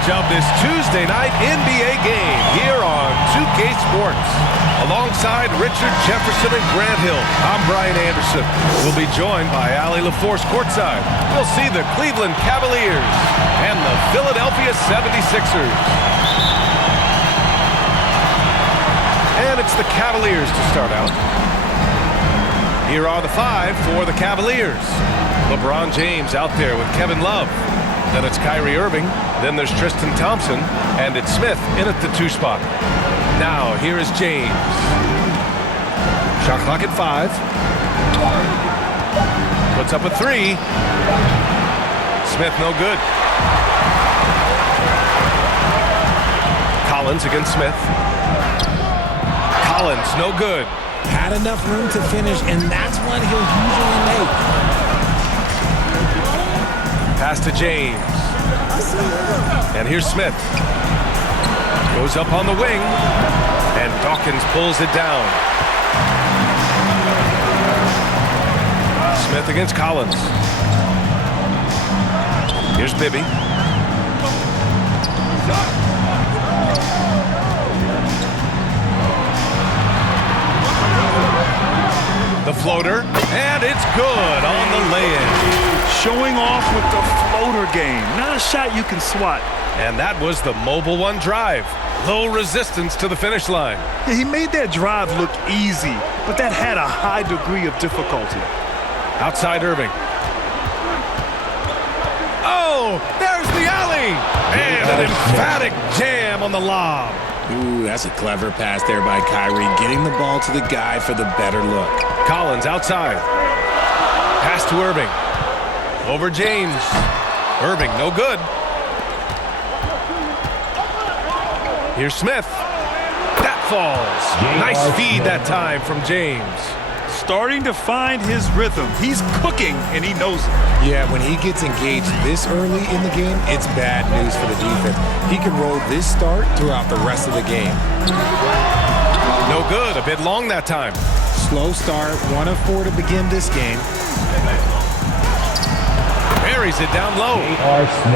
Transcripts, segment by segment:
coverage of this Tuesday night NBA game here on 2K Sports. Alongside Richard Jefferson and Grant Hill, I'm Brian Anderson. We'll be joined by Allie LaForce courtside. We'll see the Cleveland Cavaliers and the Philadelphia 76ers. And it's the Cavaliers to start out. Here are the five for the Cavaliers. LeBron James out there with Kevin Love. Then it's Kyrie Irving. Then there's Tristan Thompson. And it's Smith in at the 2 spot. Now, here is James. Shot clock at 5. Puts up a 3. Smith no good. Collins against Smith. Collins no good. Had enough room to finish, and that's one he'll usually make. Pass to James. And here's Smith. Goes up on the wing. And Dawkins pulls it down. Smith against Collins. Here's Bibby. The floater, and it's good on the lay-in. Showing off with the floater game. Not a shot you can swat. And that was the mobile one drive. Low resistance to the finish line. Yeah, he made that drive look easy, but that had a high degree of difficulty. Outside Irving. Oh, there's the alley. And an emphatic jam on the lob. Ooh, that's a clever pass there by Kyrie, getting the ball to the guy for the better look. Collins outside. Pass to Irving. Over James. Irving, no good. Here's Smith. That falls. Nice feed that time from James. Starting to find his rhythm. He's cooking, and he knows it. Yeah, when he gets engaged this early in the game, it's bad news for the defense. He can roll this start throughout the rest of the game. No good. A bit long that time. Slow start, 1 of 4 to begin this game. Buries it down low.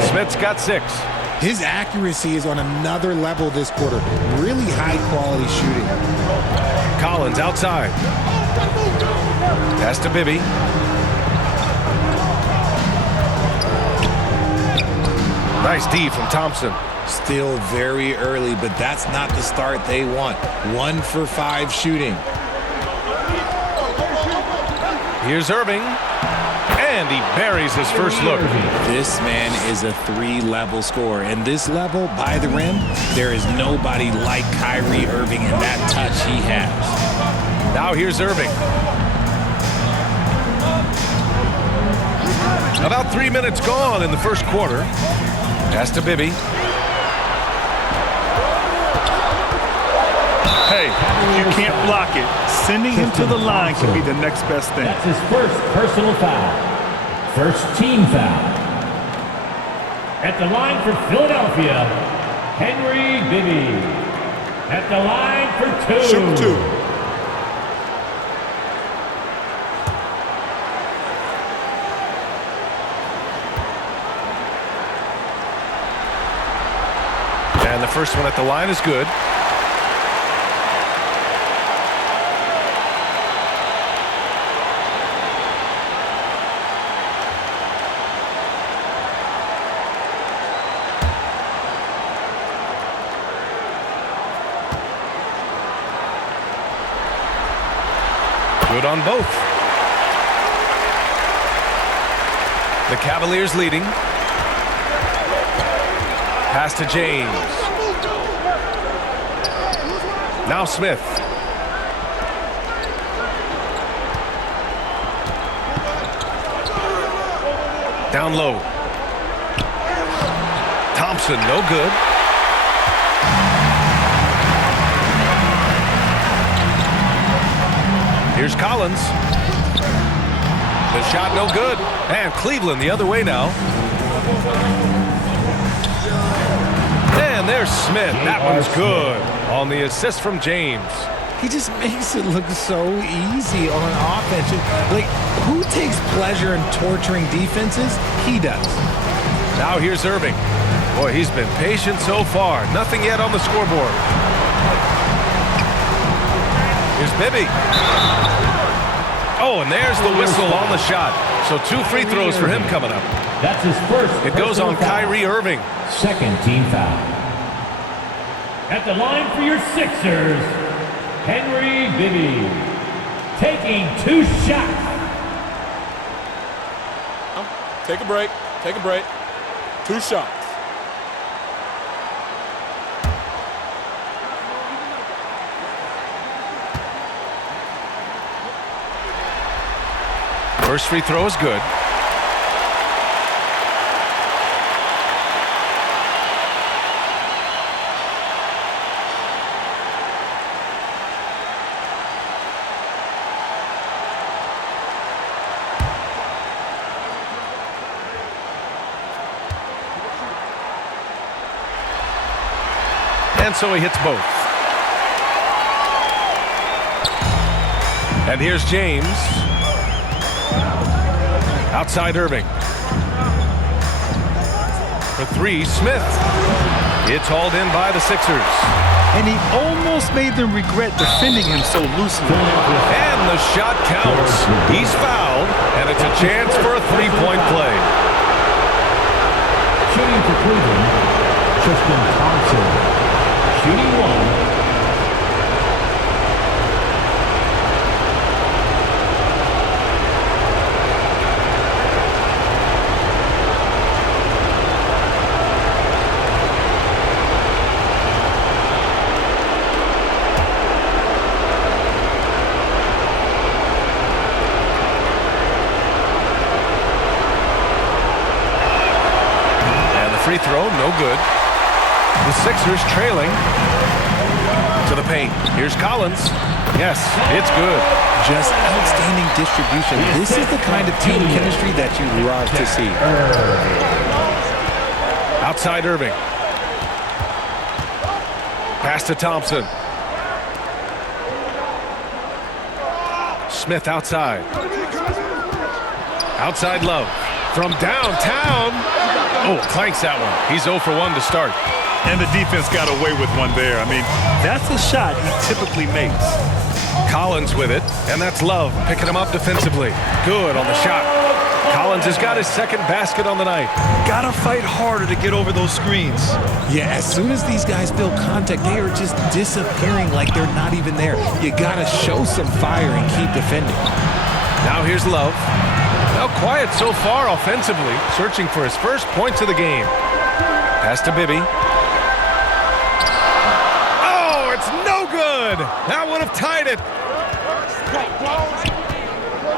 Smith's got 6. His accuracy is on another level this quarter. Really high-quality shooting. Collins outside. Pass to Bibby. Nice D from Thompson. Still very early, but that's not the start they want. 1 for 5 shooting. Here's Irving. And he buries his first look. This man is a 3-level scorer. And this level, by the rim, there is nobody like Kyrie Irving and that touch he has. Now here's Irving. About 3 minutes gone in the first quarter. Pass to Bibby. Hey, you can't block it. Sending him to the line can be the next best thing. That's his first personal foul. First team foul. At the line for Philadelphia, Henry Bibby. At the line for 2. Shoot 2. And the first one at the line is good. Good on both. The Cavaliers leading. Pass to James. Now Smith. Down low. Thompson, no good. Here's Collins. The shot no good. And Cleveland the other way now. And there's Smith. That one's good on the assist from James. He just makes it look so easy on offense. Like, who takes pleasure in torturing defenses? He does. Now here's Irving. Boy, he's been patient so far. Nothing yet on the scoreboard. Here's Bibby. Oh, and there's the whistle on the shot. So 2 free throws for him coming up. That's his first. It goes on Kyrie Irving. Second team foul. At the line for your Sixers, Henry Bibby. Taking 2 shots. Take a break. Take a break. 2 shots. First free throw is good. And so he hits both. And here's James. Outside Irving. For 3, Smith. It's hauled in by the Sixers. And he almost made them regret defending him so loosely. And the shot counts. He's fouled, and it's a chance for a 3-point play. Shooting for Cleveland, Tristan Thompson. Shooting 1. Free throw, no good. The Sixers trailing to the paint. Here's Collins. Yes, it's good. Just outstanding distribution. This is the kind of team chemistry that you love to see. Outside Irving. Pass to Thompson. Smith outside. Outside Love. From downtown. Oh, clanks that one. He's 0 for 1 to start. And the defense got away with one there. I mean, that's a shot he typically makes. Collins with it, and that's Love picking him up defensively. Good on the shot. Collins has got his second basket on the night. Gotta fight harder to get over those screens. Yeah, as soon as these guys feel contact, they are just disappearing like they're not even there. You gotta show some fire and keep defending. Now here's Love. Now quiet so far offensively, searching for his first points of the game. Pass to Bibby. Oh, it's no good. That would have tied it.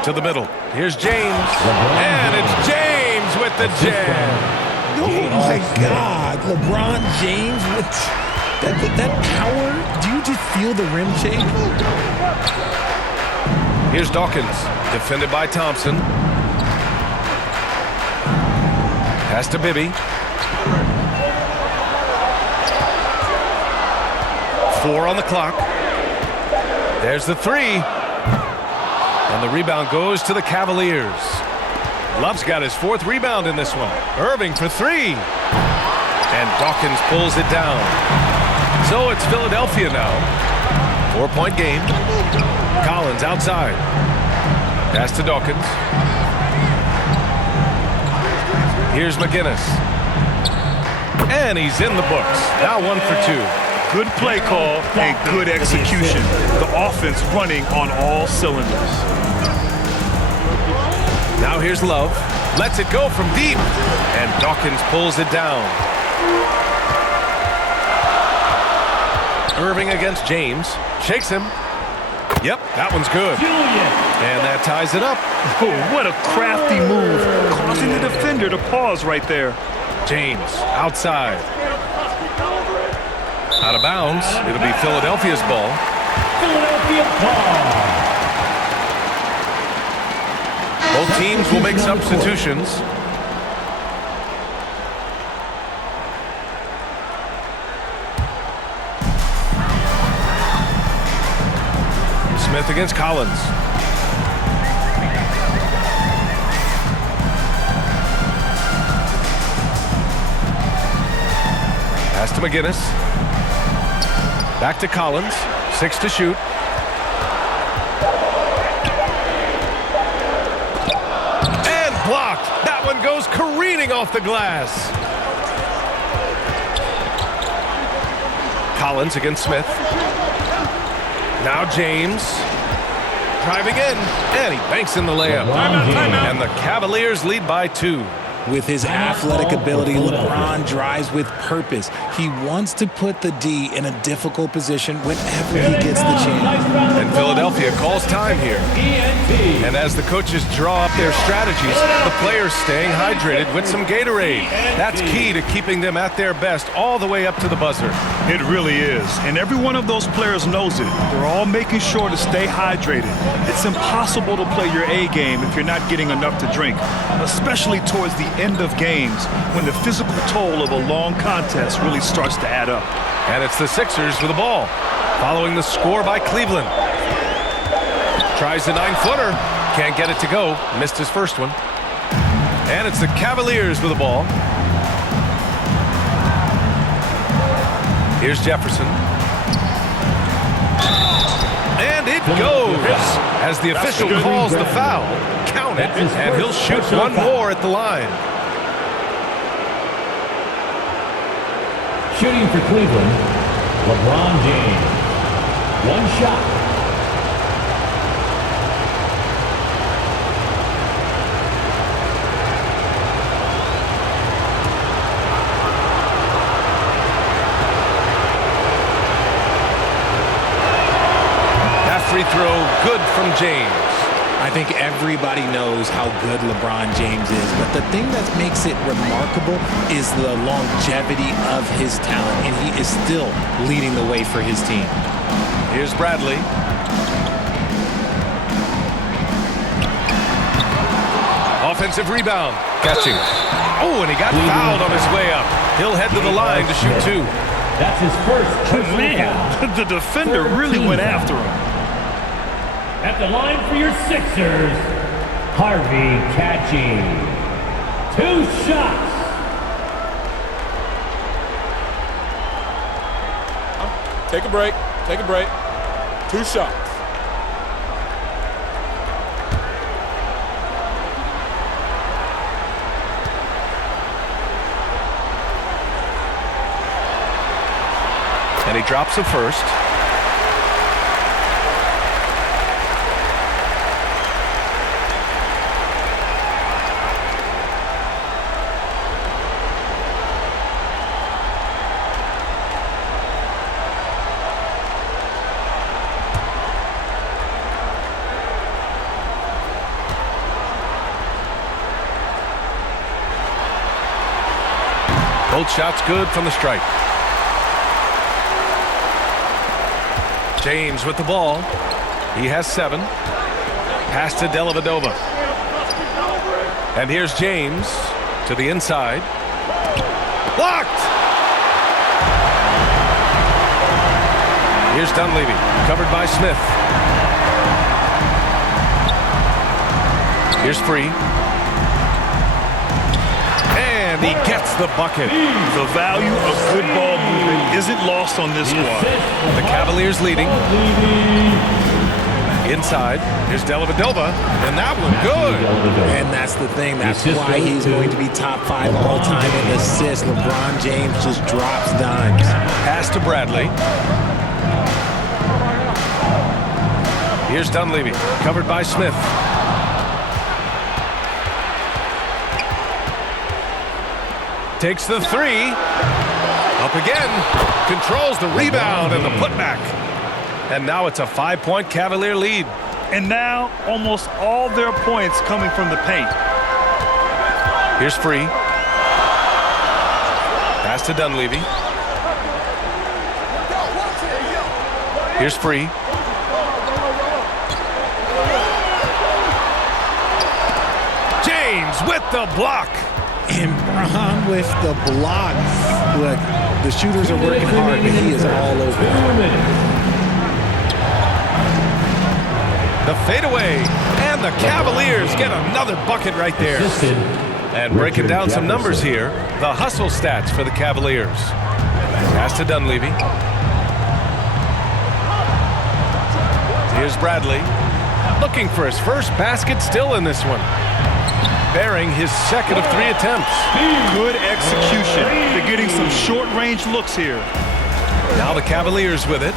To the middle. Here's James. And it's James with the jam. Oh my God, LeBron James with that power. Do you just feel the rim shake? Here's Dawkins, defended by Thompson. Pass to Bibby. 4 on the clock. There's the 3. And the rebound goes to the Cavaliers. Love's got his 4th rebound in this one. Irving for 3. And Dawkins pulls it down. So it's Philadelphia now. 4-point game. Collins outside. Pass to Dawkins. Here's McGinnis. And he's in the books. Now 1 for 2. Good play call and good execution. The offense running on all cylinders. Now here's Love. Lets it go from deep. And Dawkins pulls it down. Irving against James. Shakes him. Yep, that one's good. And that ties it up. Oh, what a crafty move, causing the defender to pause right there. James outside. Out of bounds. It'll be Philadelphia's ball. Philadelphia ball. Both teams will make substitutions. Smith against Collins. Pass to McGinnis. Back to Collins. 6 to shoot. And blocked. That one goes careening off the glass. Collins against Smith. Now James. Driving in. And he banks in the layup. Timeout. And the Cavaliers lead by 2. With his athletic ability, LeBron drives with purpose. He wants to put the D in a difficult position whenever he gets the chance. And Philadelphia calls time here. And as the coaches draw up their strategies, the players staying hydrated with some Gatorade. That's key to keeping them at their best all the way up to the buzzer. It really is. And every one of those players knows it. They're all making sure to stay hydrated. It's impossible to play your A game if you're not getting enough to drink, especially towards the end of games when the physical toll of a long contest really starts to add up. And it's the Sixers with the ball, following the score by Cleveland. Tries the 9-footer. Can't get it to go. Missed his first one. And it's the Cavaliers with the ball. Here's Jefferson. And it goes as the official calls the foul. Count it, and he'll shoot one more at the line. Shooting for Cleveland, LeBron James. One shot. That free throw good from James. I think everybody knows how good LeBron James is, but the thing that makes it remarkable is the longevity of his talent, and he is still leading the way for his team. Here's Bradley. Offensive rebound. Catching. Oh, and he got fouled on his way up. He'll head to the line to shoot 2. That's his first personal Man, foul. the defender really went after him. At the line for your Sixers, Harvey catching. 2 shots. Take a break. Take a break. 2 shots. And he drops the first. Both shots good from the stripe. James with the ball. He has 7. Pass to Dellavedova. And here's James to the inside. Blocked! Here's Dunleavy, covered by Smith. Here's Free. And he gets the bucket. The value of good ball movement isn't lost on this squad. The Cavaliers leading. Inside. Here's Dellavedova. And that one good. And that's the thing. That's why he's going to be top 5 all time in assists. LeBron James just drops dimes. Pass to Bradley. Here's Dunleavy, covered by Smith. Takes the 3. Up again. Controls the rebound and the putback. And now it's a 5-point Cavalier lead. And now almost all their points coming from the paint. Here's Free. Pass to Dunleavy. Here's Free. James with the block. And Braun with the block. Look, the shooters are working hard, but he is all over. The fadeaway. And the Cavaliers get another bucket right there. And breaking down some numbers here, the hustle stats for the Cavaliers. Pass to Dunleavy. Here's Bradley. Looking for his first basket still in this one. Bearing his second of 3 attempts. Good execution. They're getting some short-range looks here. Now the Cavaliers with it.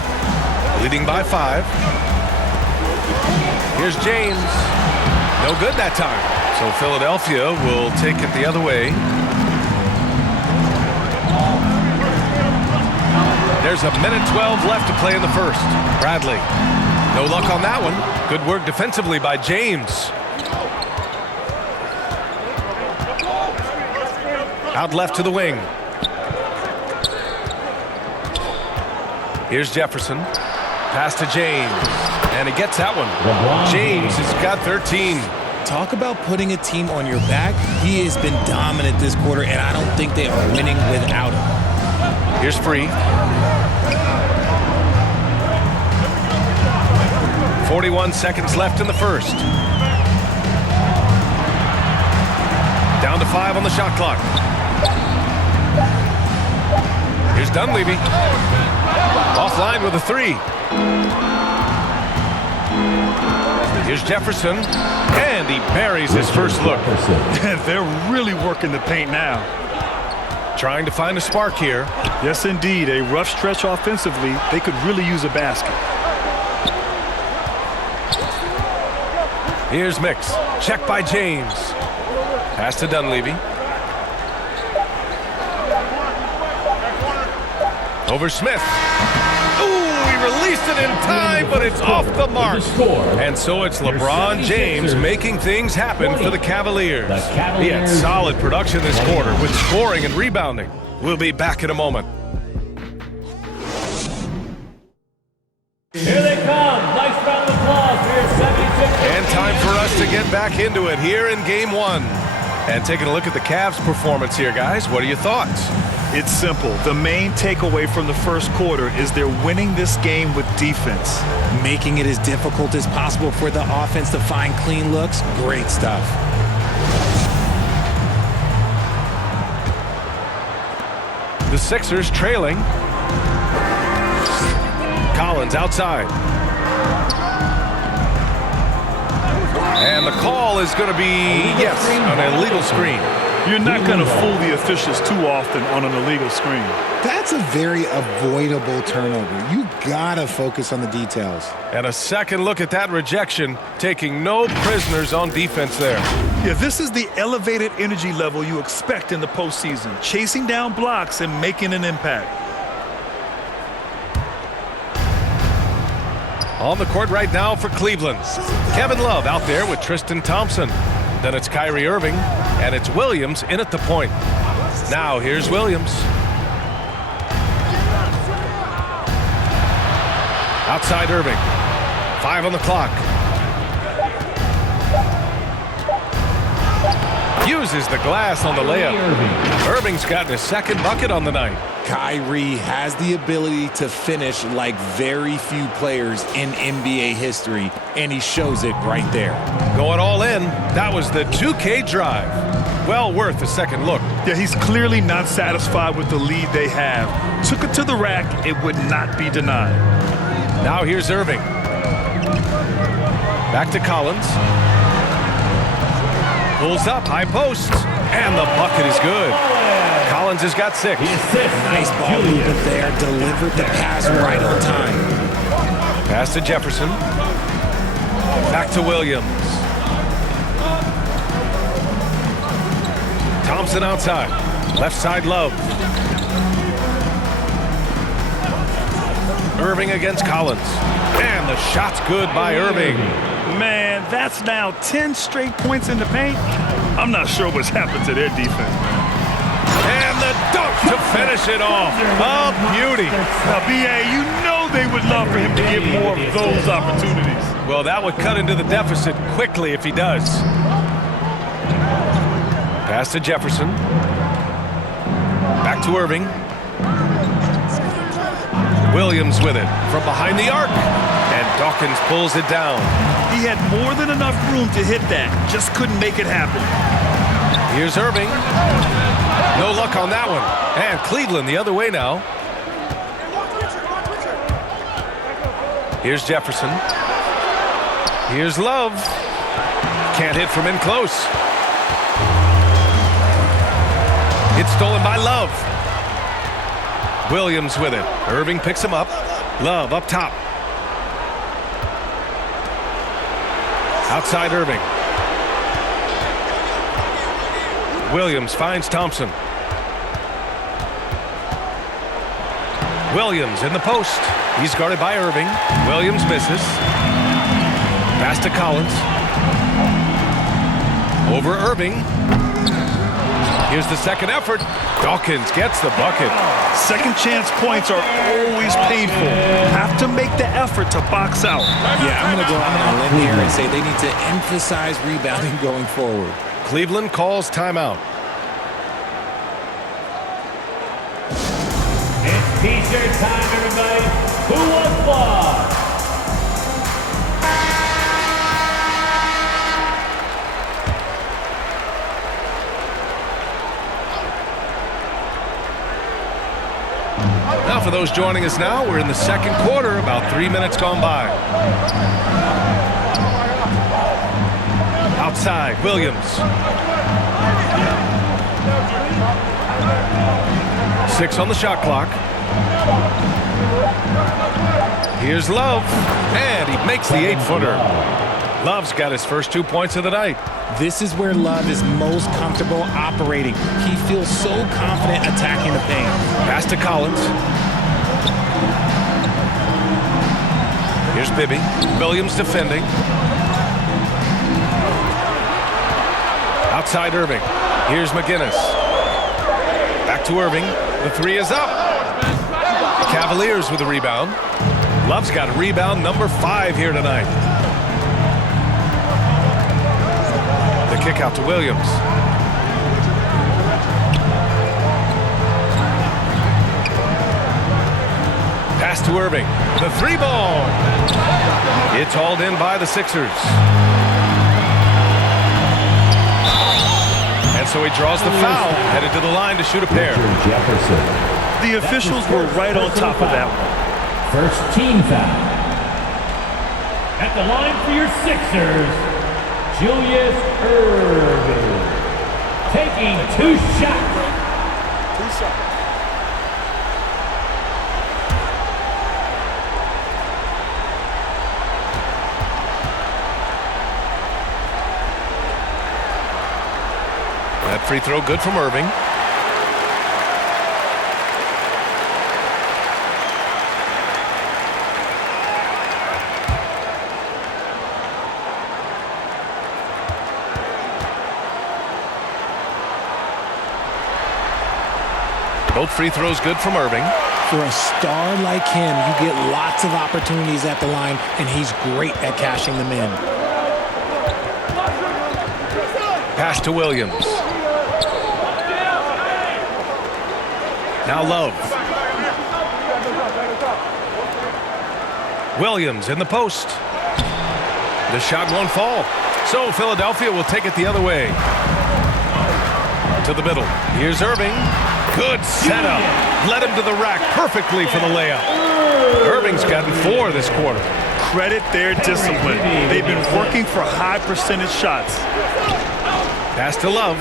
Leading by 5. Here's James. No good that time. So Philadelphia will take it the other way. There's a minute 12 left to play in the first. Bradley. No luck on that one. Good work defensively by James. Out left to the wing. Here's Jefferson. Pass to James. And he gets that one. James has got 13. Talk about putting a team on your back. He has been dominant this quarter, and I don't think they are winning without him. Here's Free. 41 seconds left in the first. Down to 5 on the shot clock. Here's Dunleavy. Offline with a 3. Here's Jefferson. And he buries his first look. They're really working the paint now. Trying to find a spark here. Yes, indeed. A rough stretch offensively. They could really use a basket. Here's Mix. Check by James. Pass to Dunleavy. Over Smith. Ooh, he released it in time, but it's off the mark. And so it's LeBron James making things happen for the Cavaliers. He had solid production this quarter with scoring and rebounding. We'll be back in a moment. Here they come. Nice round of applause for your 76. And time for us to get back into it here in Game 1. And taking a look at the Cavs' performance here, guys. What are your thoughts? It's simple. The main takeaway from the first quarter is they're winning this game with defense. Making it as difficult as possible for the offense to find clean looks. Great stuff. The Sixers trailing. Collins outside. And the call is going to be, yes, an illegal screen. You're not going to fool the officials too often on an illegal screen. That's a very avoidable turnover. You gotta focus on the details. And a second look at that rejection, taking no prisoners on defense there. Yeah, this is the elevated energy level you expect in the postseason, chasing down blocks and making an impact. On the court right now for Cleveland. Kevin Love out there with Tristan Thompson. Then it's Kyrie Irving, and it's Williams in at the point. Now here's Williams. Outside Irving. 5 on the clock. Uses the glass on the layup. Irving's gotten his second bucket on the night. Kyrie has the ability to finish like very few players in NBA history, and he shows it right there. Going all in. That was the 2K drive. Well worth a second look. Yeah, he's clearly not satisfied with the lead they have. Took it to the rack. It would not be denied. Now here's Irving. Back to Collins. Pulls up, high post, and the bucket is good. Collins has got 6. Nice ball movement there. Delivered the pass right on time. Pass to Jefferson. Back to Williams. Thompson outside. Left side Love. Irving against Collins. And the shot's good by Irving. Man, that's now 10 straight points in the paint. I'm not sure what's happened to their defense. And the dunk to finish it off. A beauty. Now, B.A., you know they would love for him to get more of those opportunities. Well, that would cut into the deficit quickly if he does. Pass to Jefferson. Back to Irving. Williams with it from behind the arc. And Dawkins pulls it down. He had more than enough room to hit that. Just couldn't make it happen. Here's Irving. No luck on that one. And Cleveland the other way now. Here's Jefferson. Here's Love. Can't hit from in close. It's stolen by Love. Williams with it. Irving picks him up. Love up top. Outside Irving. Williams finds Thompson. Williams in the post. He's guarded by Irving. Williams misses. Pass to Collins. Over Irving. Here's the second effort. Dawkins gets the bucket. Second chance points are always painful. Have to make the effort to box out. Yeah, I'm going to go out on a limb here and say they need to emphasize rebounding going forward. Cleveland calls timeout. It's T-shirt time, everybody. Who wants love? Now for those joining us now, we're in the second quarter, about 3 minutes gone by. Outside, Williams. 6 on the shot clock. Here's Love, and he makes the 8-footer. Love's got his first 2 points of the night. This is where Love is most comfortable operating. He feels so confident attacking the paint. Pass to Collins. Here's Bibby. Williams defending. Outside Irving. Here's McGinnis. Back to Irving. The 3 is up. Cavaliers with a rebound. Love's got rebound number 5 here tonight. The kick out to Williams. Pass to Irving. The 3 ball. It's hauled in by the Sixers. And so he draws the foul, headed to the line to shoot a pair. Jefferson. The officials were right on top of that one. First team foul. At the line for your Sixers, Julius Irving. Taking 2 shots. 2 shots. That free throw good from Irving. Both free throws good from Irving. For a star like him, you get lots of opportunities at the line, and he's great at cashing them in. Pass to Williams. Now Love. Williams in the post. The shot won't fall. So Philadelphia will take it the other way. To the middle. Here's Irving. Good setup. Led him to the rack perfectly for the layup. Irving's gotten 4 this quarter. Credit their discipline. They've been working for high percentage shots. Pass to Love.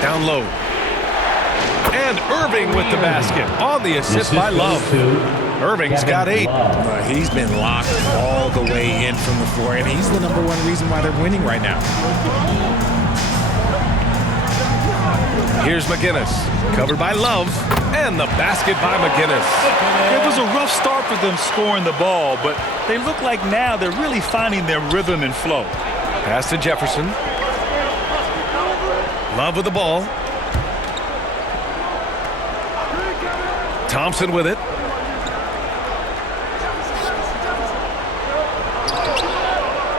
Down low. And Irving with the basket on the assist by Love. Irving's got 8. He's been locked all the way in from the floor, and he's the #1 reason why they're winning right now. Here's McGinnis. Covered by Love. And the basket by McGinnis. It was a rough start for them scoring the ball, but they look like now they're really finding their rhythm and flow. Pass to Jefferson. Love with the ball. Thompson with it.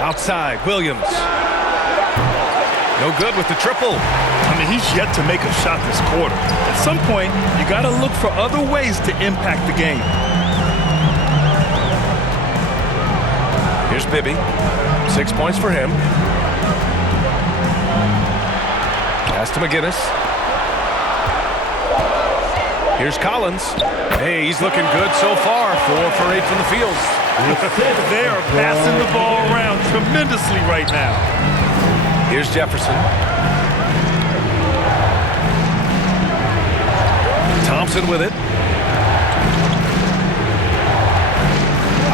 Outside, Williams. No good with the triple. I mean, he's yet to make a shot this quarter. At some point, you got to look for other ways to impact the game. Here's Bibby. 6 points for him. Pass to McGinnis. Here's Collins. Hey, he's looking good so far. 4 for 8 from the field. They are passing the ball around tremendously right now. Here's Jefferson. Thompson with it.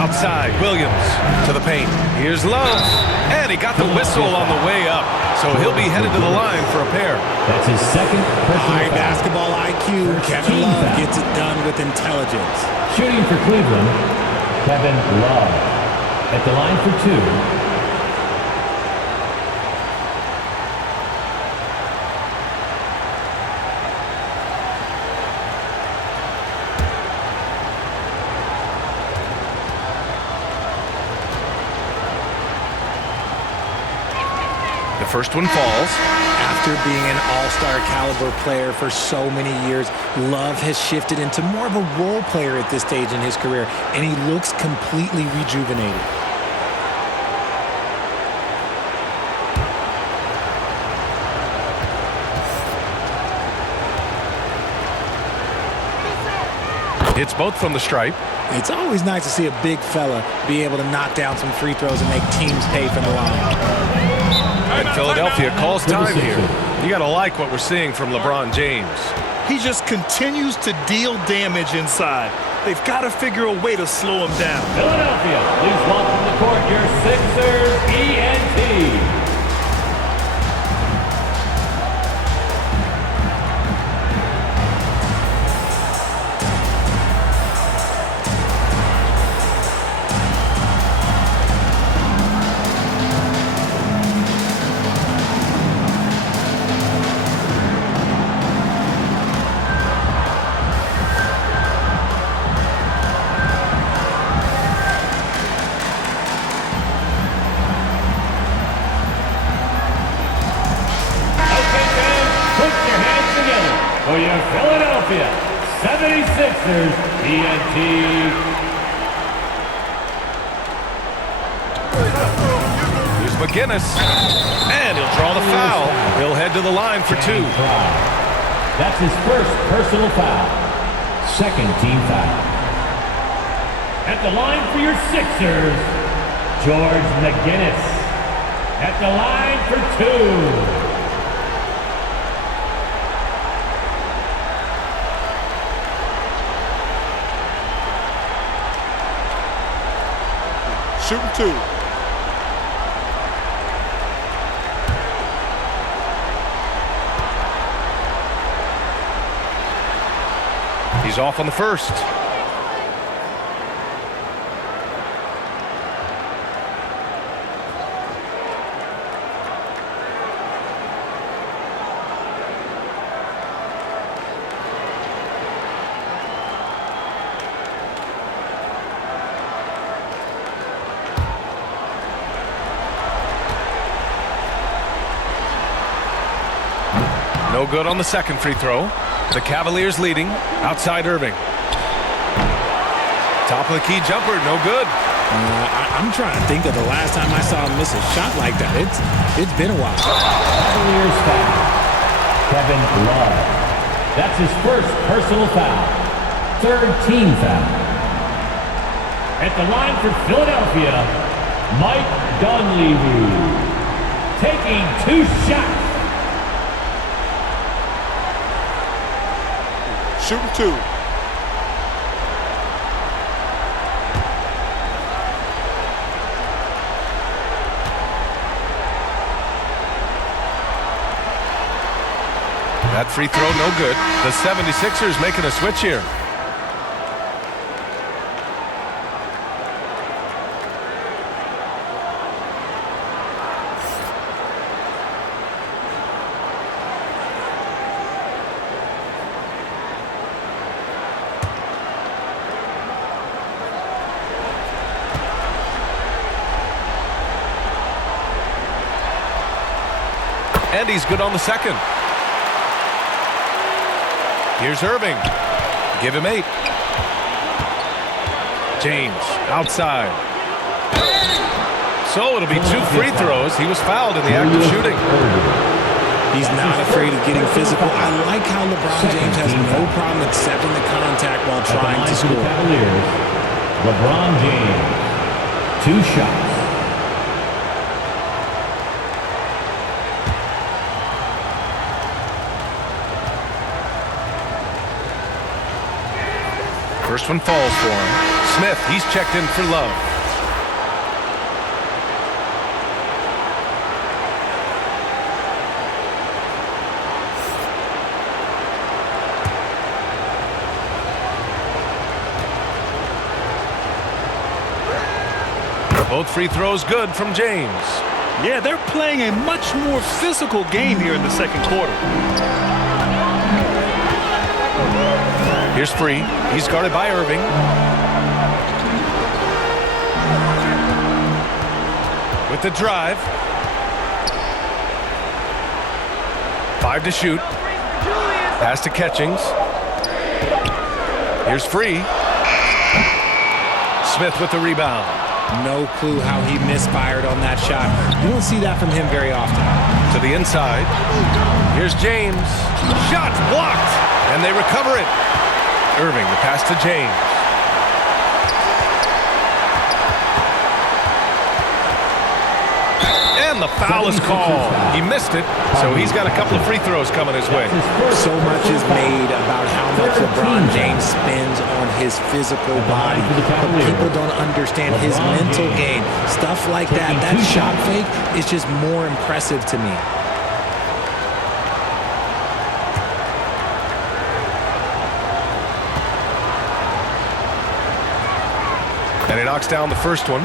Outside, Williams to the paint. Here's Love. And he got the whistle on the way up. So he'll be headed to the line for a pair. That's his second personal High foul. basketball IQ. Kevin Love foul. gets it done with intelligence. Shooting for Cleveland, Kevin Love. At the line for 2. The first one falls. After being an all-star caliber player for so many years, Love has shifted into more of a role player at this stage in his career, and he looks completely rejuvenated. Hits both from the stripe. It's always nice to see a big fella be able to knock down some free throws and make teams pay from the line. And Philadelphia calls time here. You got to like what we're seeing from LeBron James. He just continues to deal damage inside. They've got to figure a way to slow him down. Philadelphia, please welcome to the court your Sixers ENT. For your Philadelphia 76ers ENT. Here's McGinnis. And he'll draw the foul. He'll head to the line for 2. That's his first personal foul. Second team foul. At the line for your Sixers, George McGinnis. At the line for 2. Shooting 2. He's off on the first. No good on the second free throw. The Cavaliers leading. Outside Irving. Top of the key jumper, no good. I'm trying to think of the last time I saw him miss a shot like that. It's been a while. Cavaliers foul. Kevin Love. That's his first personal foul. Third team foul. At the line for Philadelphia, Mike Dunleavy. Taking 2 shots. Shooting 2. That free throw, no good. The 76ers making a switch here. And he's good on the second. Here's Irving. Give him 8. James outside. So it'll be 2 free throws. He was fouled in the act of shooting. He's not afraid of getting physical. I like how LeBron James has no problem accepting the contact while trying to score. Cavaliers, LeBron James, 2 shots. First one falls for him. Smith, he's checked in for Love. Both free throws good from James. Yeah, they're playing a much more physical game here in the second quarter. Here's Free. He's guarded by Irving. With the drive. 5 to shoot. Pass to Catchings. Here's Free. Smith with the rebound. No clue how he misfired on that shot. You don't see that from him very often. To the inside. Here's James. Shot blocked. And they recover it. Irving, the pass to James. And the foul is called. He missed it, so he's got a couple of free throws coming his way. So much is made about how much LeBron James spends on his physical body. But people don't understand his mental game. Stuff like that, that shot fake is just more impressive to me. And he knocks down the first one.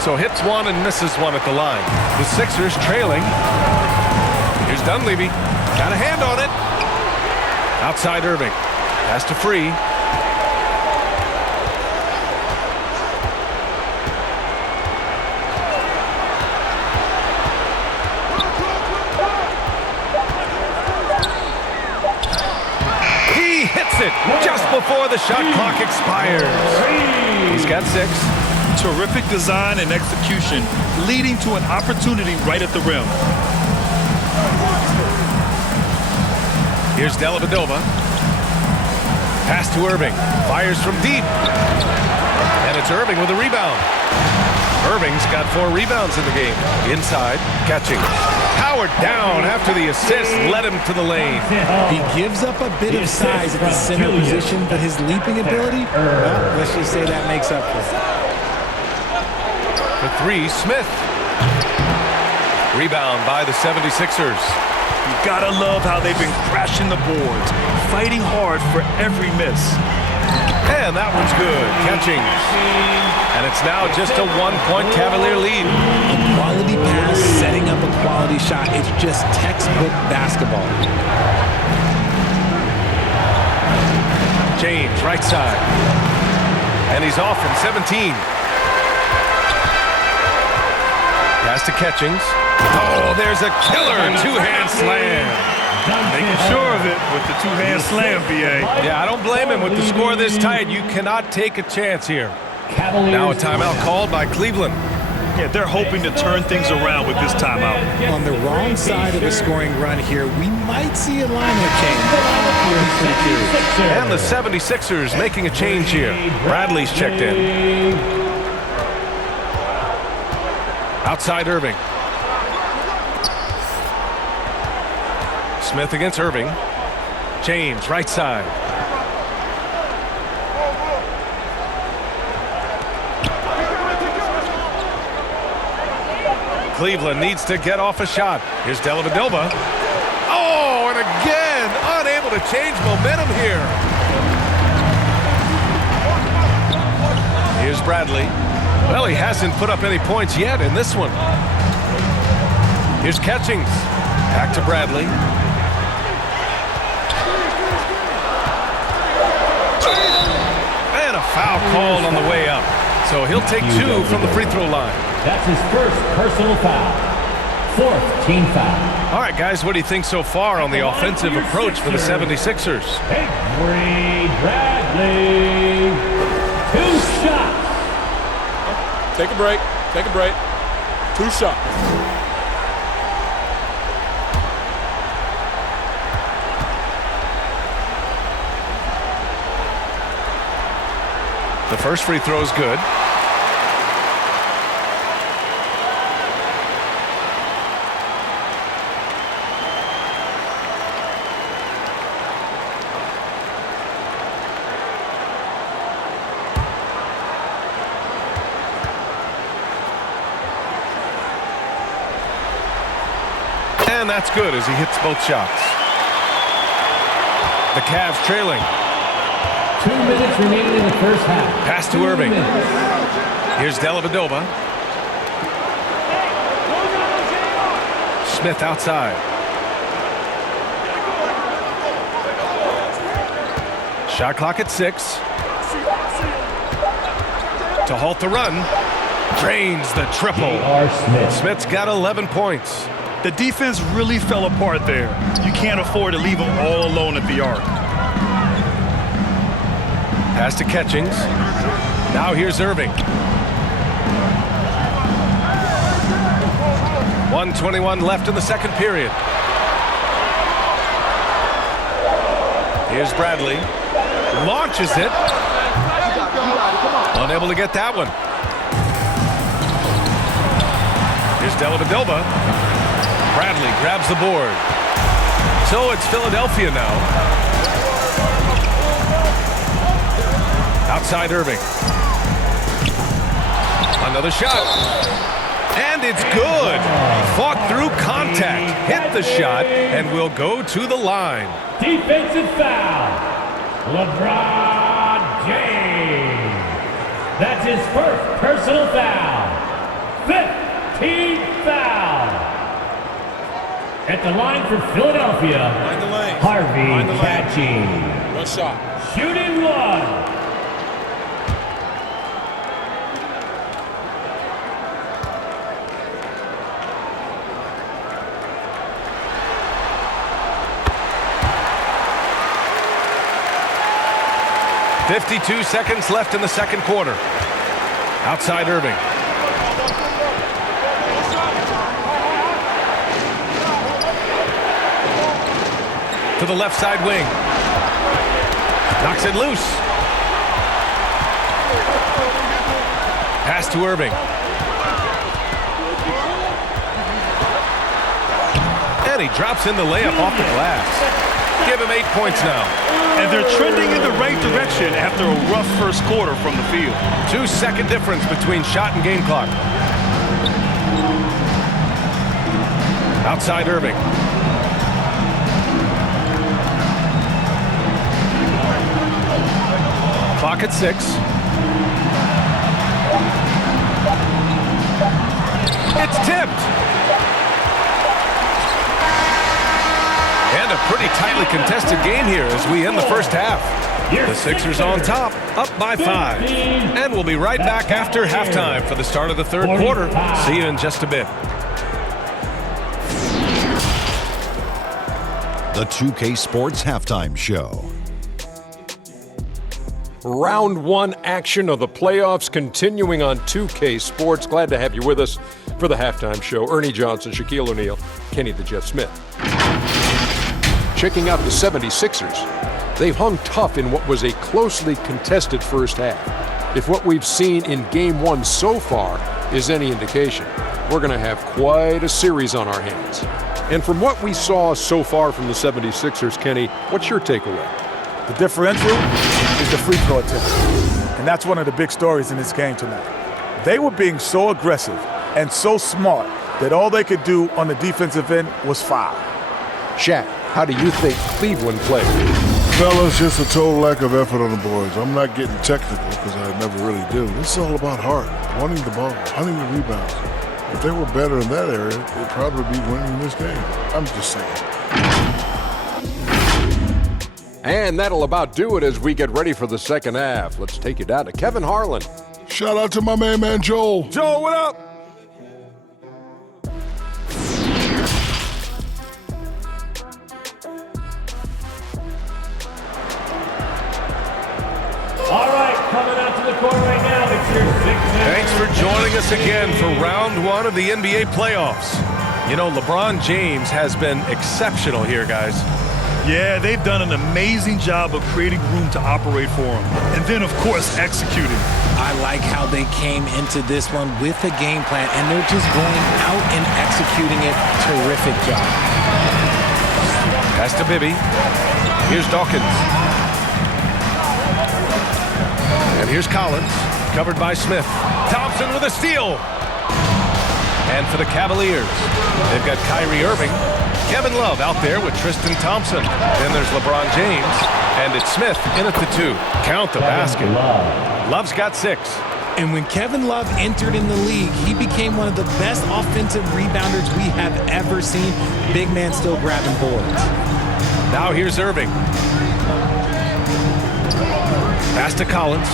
So hits one and misses one at the line. The Sixers trailing. Here's Dunleavy. Got a hand on it. Outside Irving. Pass to Free. It just before the shot clock expires. He's got 6. Terrific design and execution, leading to an opportunity right at the rim. Here's Dellavedova. Pass to Irving. Fires from deep. And it's Irving with a rebound. Irving's got 4 rebounds in the game. Inside, Catching. Powered down after the assist led him to the lane. He gives up a bit of size at the center position, but his leaping ability, well, let's just say that makes up for it. For 3, Smith. Rebound by the 76ers. You gotta love how they've been crashing the boards, fighting hard for every miss. And that one's good. Catching. And it's now just a 1-point Cavalier lead. A quality pass, setting up a quality shot. It's just textbook basketball. James, right side. And he's off from 17. Pass to Catchings. Oh, there's a killer 2-hand slam. Making sure of it with the 2-hand slam, B.A. Yeah, I don't blame him. With the score this tight, you cannot take a chance here. Now a timeout called by Cleveland. Yeah, they're hoping to turn things around with this timeout. On the wrong side of the scoring run here, we might see a lineup change. And the 76ers making a change here. Bradley's checked in. Outside Irving. Smith against Irving. James, right side. Cleveland needs to get off a shot. Here's Dellavedova. Oh, and again, unable to change momentum here. Here's Bradley. Well, he hasn't put up any points yet in this one. Here's Catchings. Back to Bradley. And a foul called on the way up. So he'll take 2 from the free throw line. That's his first personal foul. 4th team foul. All right, guys, what do you think so far on the offensive approach for the 76ers? Avery Bradley. 2 shots. Take a break. Take a break. 2 shots. The first free throw is good. And that's good as he hits both shots. The Cavs trailing. 2 minutes remaining in the first half. Pass to Irving. Here's Dellavedova. Smith outside. Shot clock at 6. To halt the run. Drains the triple. Smith's got 11 points. The defense really fell apart there. You can't afford to leave them all alone at the arc. Pass to Catchings. Now here's Irving. 1:21 left in the second period. Here's Bradley. Launches it. Unable to get that one. Here's Dellavedova. Bradley grabs the board. So it's Philadelphia now. Outside Irving. Another shot. And it's good. Fought through contact. Hit the shot and will go to the line. Defensive foul. LeBron James. That's his first personal foul. 15th foul. At the line for Philadelphia, Mind the lane. Harvey Mind the lane. Catching. 1 shot. Shooting 1. .52 seconds left in the second quarter. Outside Irving. To the left side wing. Knocks it loose. Pass to Irving. And he drops in the layup off the glass. Give him 8 points now. And they're trending in the right direction after a rough first quarter from the field. 2-second difference between shot and game clock. Outside Irving. Clock at 6. It's tipped. And a pretty tightly contested game here as we end the first half. The Sixers on top, up by 5. And we'll be right back after halftime for the start of the third quarter. See you in just a bit. The 2K Sports Halftime Show. Round 1 action of the playoffs continuing on 2K Sports. Glad to have you with us for the halftime show. Ernie Johnson, Shaquille O'Neal, Kenny the Jet Smith. Checking out the 76ers. They've hung tough in what was a closely contested first half. If what we've seen in Game 1 so far is any indication, we're going to have quite a series on our hands. And from what we saw so far from the 76ers, Kenny, what's your takeaway? The differential is the free throw attempt. And that's one of the big stories in this game tonight. They were being so aggressive and so smart that all they could do on the defensive end was foul. Shaq, how do you think Cleveland played? Fellas, just a total lack of effort on the boards. I'm not getting technical because I never really do. This is all about heart, wanting the ball, hunting the rebounds. If they were better in that area, they'd probably be winning this game. I'm just saying. And that'll about do it as we get ready for the second half. Let's take you down to Kevin Harlan. Shout out to my man Joel. Joel, what up? court right now. It's your sixth. Thanks for joining us again for round one of the NBA playoffs. You know, LeBron James has been exceptional here, guys. Yeah, they've done an amazing job of creating room to operate for him. And then, of course, executing. I like how they came into this one with a game plan, and they're just going out and executing it. Terrific job. Pass to Bibby. Here's Dawkins. And here's Collins, covered by Smith. Thompson with a steal. And for the Cavaliers, they've got Kyrie Irving. Kevin Love out there with Tristan Thompson. Then there's LeBron James, and it's Smith in at the 2. Count the basket. Love's got 6. And when Kevin Love entered in the league, he became one of the best offensive rebounders we have ever seen. Big man still grabbing boards. Now here's Irving. Pass to Collins.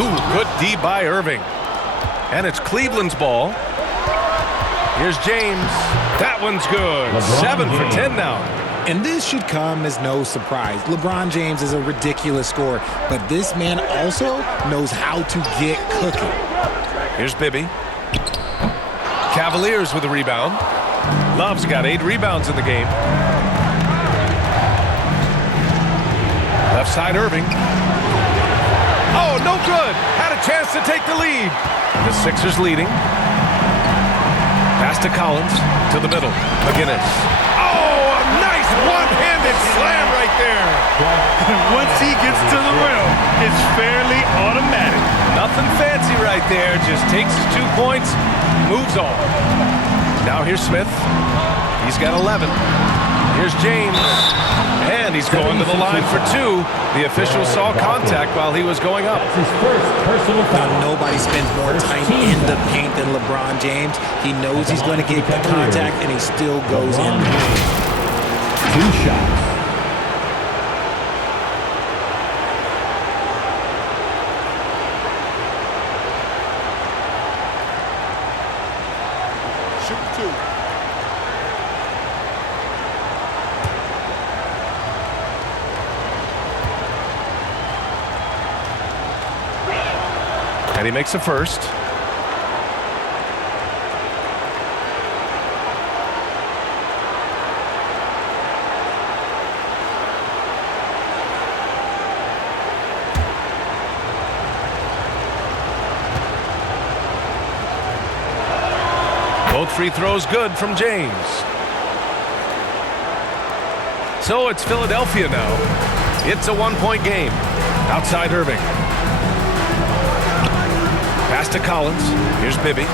Ooh, good D by Irving. And it's Cleveland's ball. Here's James. That one's good. 7 for 10 now. And this should come as no surprise. LeBron James is a ridiculous scorer, but this man also knows how to get cooking. Here's Bibby. Cavaliers with a rebound. Love's got 8 rebounds in the game. Left side, Irving. Oh, no good. Had a chance to take the lead. The Sixers leading. Pass to Collins, to the middle. McGinnis. Oh, a nice one-handed slam right there. Once he gets to the rim, it's fairly automatic. Nothing fancy right there. Just takes his 2 points, moves on. Now here's Smith. He's got 11. Here's James. And he's going to the line for 2. The official saw contact while he was going up. His first personal foul. Now, nobody spends more time in the paint than LeBron James. He knows he's going to get contact, and he still goes in. 2 shots. Shoot 2. And he makes a first. Both free throws good from James. So it's Philadelphia now. It's a 1-point game. Outside Irving. Pass to Collins. Here's Bibby.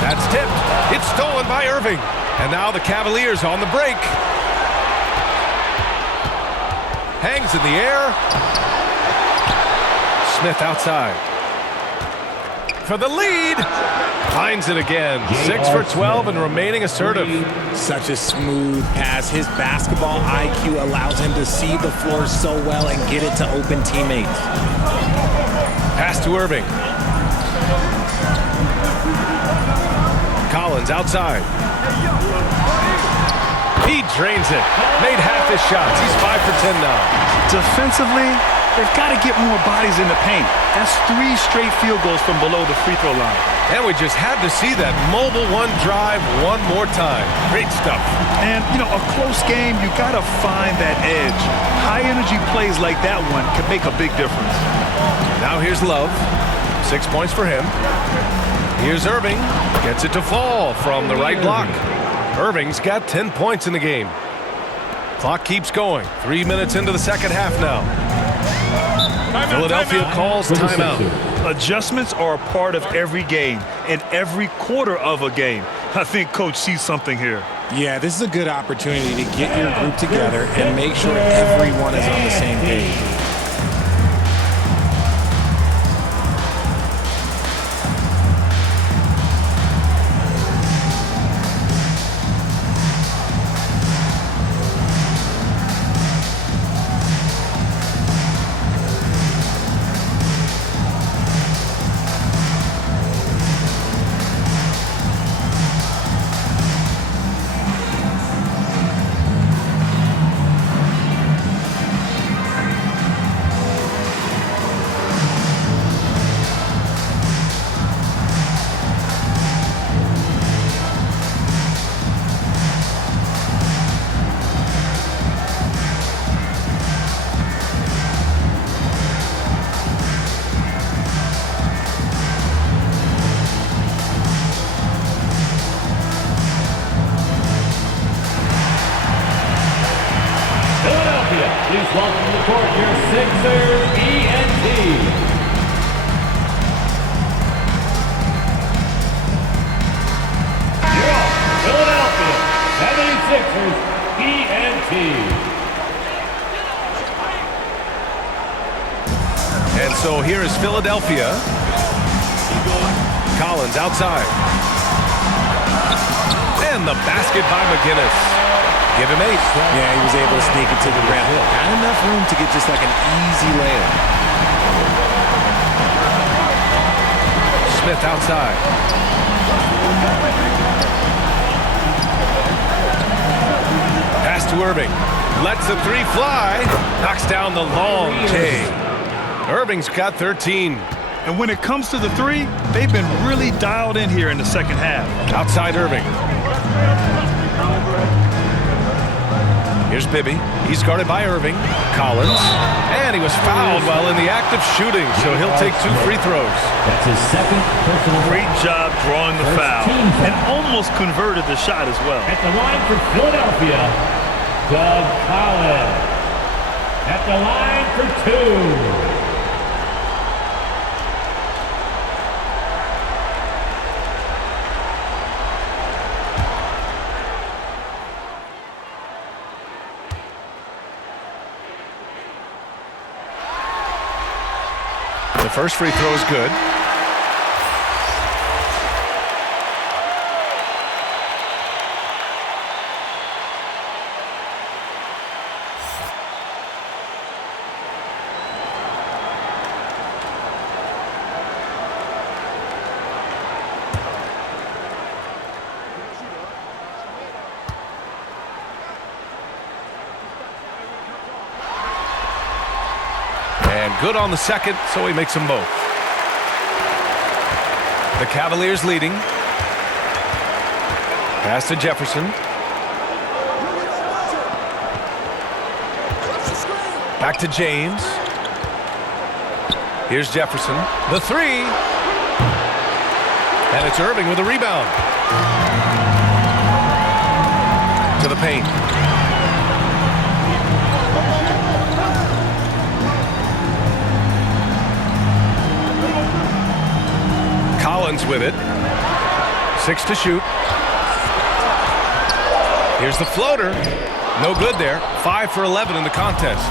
That's tipped. It's stolen by Irving. And now the Cavaliers on the break. Hangs in the air. Smith outside. For the lead. Finds it again. 6 for 12 and remaining assertive. Such a smooth pass. His basketball IQ allows him to see the floor so well and get it to open teammates. Pass to Irving. Collins outside. He drains it. Made half his shots. He's 5 for 10 now. Defensively, they've got to get more bodies in the paint. That's 3 straight field goals from below the free throw line. And we just had to see that mobile one drive one more time. Great stuff. And, you know, a close game, you got to find that edge. High-energy plays like that one can make a big difference. Now here's Love. 6 points for him. Here's Irving. Gets it to fall from the right block. Irving's got 10 points in the game. Clock keeps going. 3 minutes into the second half now. Philadelphia calls timeout. Adjustments are a part of every game and every quarter of a game. I think Coach sees something here. Yeah, this is a good opportunity to get your group together and make sure everyone is on the same page. Please welcome to the court your Sixers ENT. Your Philadelphia 76ers ENT. And so here is Philadelphia. Collins outside. And the basket by McGinnis. Give him 8. Yeah, he was able to sneak it to the rim. Not enough room to get just like an easy layup. Smith outside. Pass to Irving. Lets the 3 fly. Knocks down the long J. Irving's got 13. And when it comes to the 3, they've been really dialed in here in the second half. Outside Irving. Here's Bibby. He's guarded by Irving. Collins. And he was fouled while in the act of shooting, so he'll take 2 free throws. That's his second personal. Great job drawing the foul. And almost converted the shot as well. At the line for Philadelphia, Doug Collins. At the line for 2. The first free throw is good. And good on the second, so he makes them both. The Cavaliers leading. Pass to Jefferson. Back to James. Here's Jefferson. The 3. And it's Irving with a rebound. To the paint. Collins with it. 6 to shoot. Here's the floater. No good there. 5 for 11 in the contest.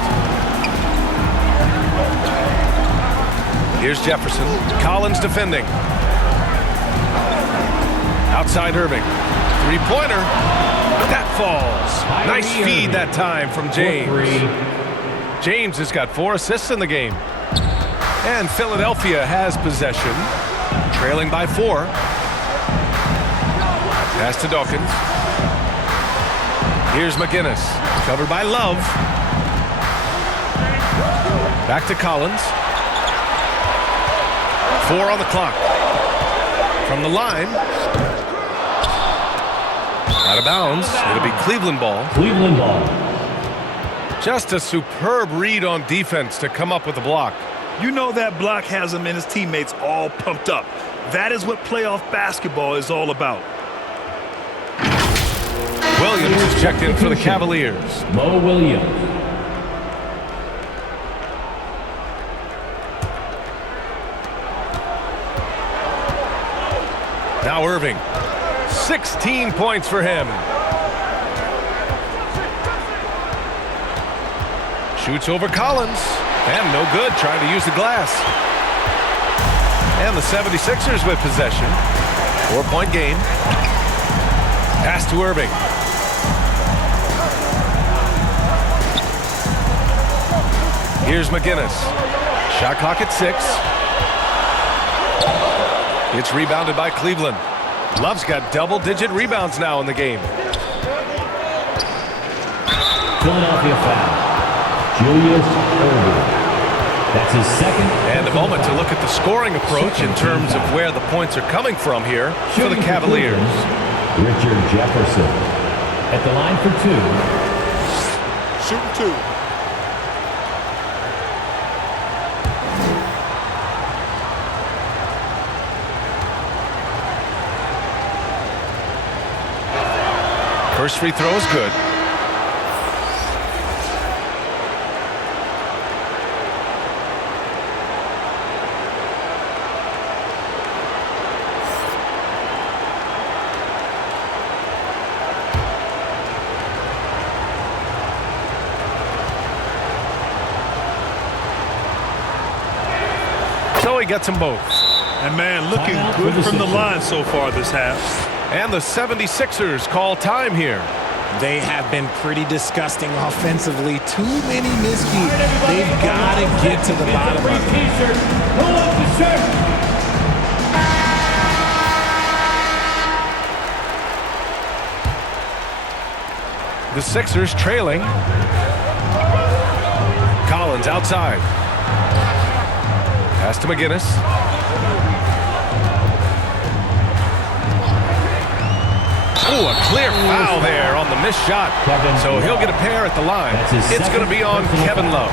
Here's Jefferson. Collins defending. Outside Irving. 3-pointer. That falls. Nice feed that time from James. James has got 4 assists in the game. And Philadelphia has possession. Trailing by 4. Pass to Dawkins. Here's McGinnis. Covered by Love. Back to Collins. 4 on the clock. From the line. Out of bounds. It'll be Cleveland ball. Cleveland ball. Just a superb read on defense to come up with the block. You know that block has him and his teammates all pumped up. That is what playoff basketball is all about. Williams is checked in for the Cavaliers. Mo Williams. Now Irving. 16 points for him. Shoots over Collins. And no good, trying to use the glass. And the 76ers with possession. 4-point game. Pass to Irving. Here's McGinnis. Shot clock at 6. It's rebounded by Cleveland. Love's got double-digit rebounds now in the game. Philadelphia foul. Julius Irving. That's his second. And a moment to look at the scoring approach in terms of where the points are coming from here for the Cavaliers. Richard Jefferson at the line for 2. Shooting 2. First free throw is good. So he gets them both. And man, looking good from the line so far this half. And the 76ers call time here. They have been pretty disgusting offensively. Too many miscues. They've got to get to the bottom of it. Who wants the shirt? The Sixers trailing. Collins outside. Pass to McGinnis. Oh, a clear foul there on the missed shot. So he'll get a pair at the line. It's going to be on Kevin Love.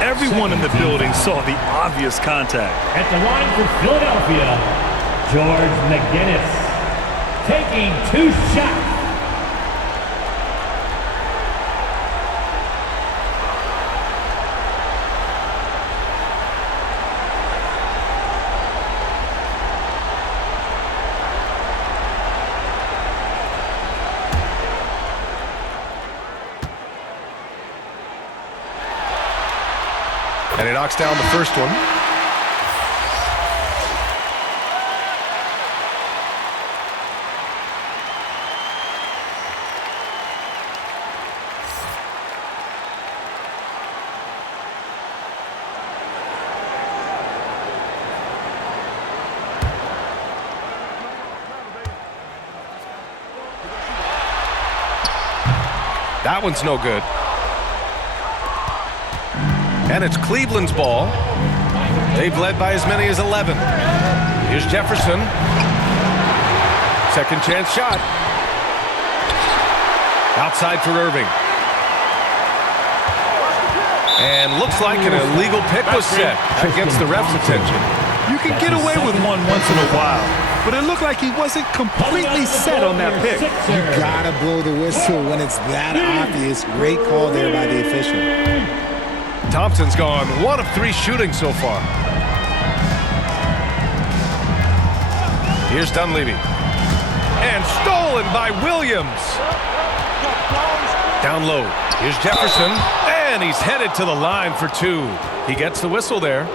Everyone in the building saw the obvious contact. At the line for Philadelphia, George McGinnis taking 2 shots. And he knocks down the first one. That one's no good. And it's Cleveland's ball. They've led by as many as 11. Here's Jefferson. Second chance shot. Outside for Irving. And looks like an illegal pick was set. That gets the ref's attention. You can get away with one once in a while, but it looked like he wasn't completely set on that pick. You gotta blow the whistle when it's that obvious. Great call there by the official. Thompson's gone 1 of 3 shooting so far. Here's Dunleavy. And stolen by Williams. Down low. Here's Jefferson. And he's headed to the line for 2. He gets the whistle there.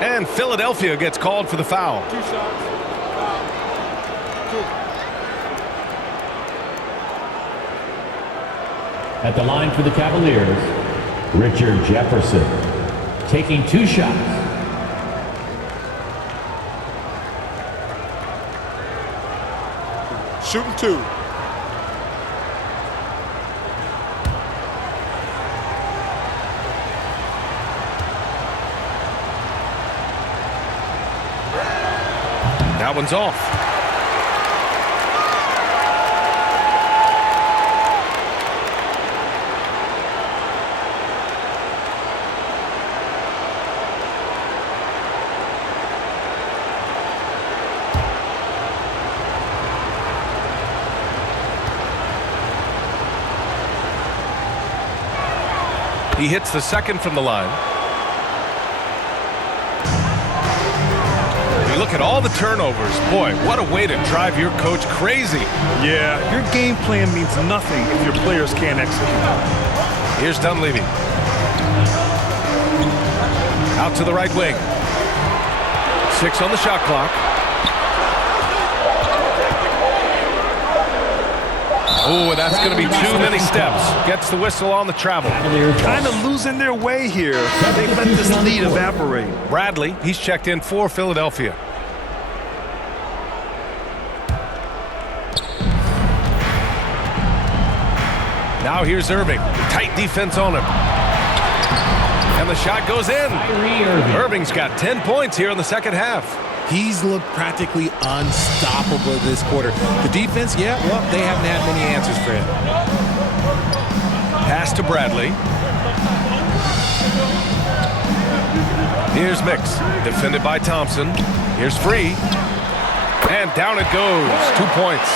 And Philadelphia gets called for the foul. 2 shots. At the line for the Cavaliers, Richard Jefferson taking 2 shots. Shooting 2. That one's off. He hits the second from the line. You look at all the turnovers. Boy, what a way to drive your coach crazy. Yeah, your game plan means nothing if your players can't execute. Here's Dunleavy. Out to the right wing. 6 on the shot clock. Oh, that's going to be too many steps. Gets the whistle on the travel. Kind of losing their way here. They let this lead evaporate. Bradley, he's checked in for Philadelphia. Now here's Irving. Tight defense on him. And the shot goes in. Irving's got 10 points here in the second half. He's looked practically unstoppable this quarter. The defense, yeah, well, they haven't had many answers for him. Pass to Bradley. Here's Mix. Defended by Thompson. Here's Free. And down it goes. 2 points.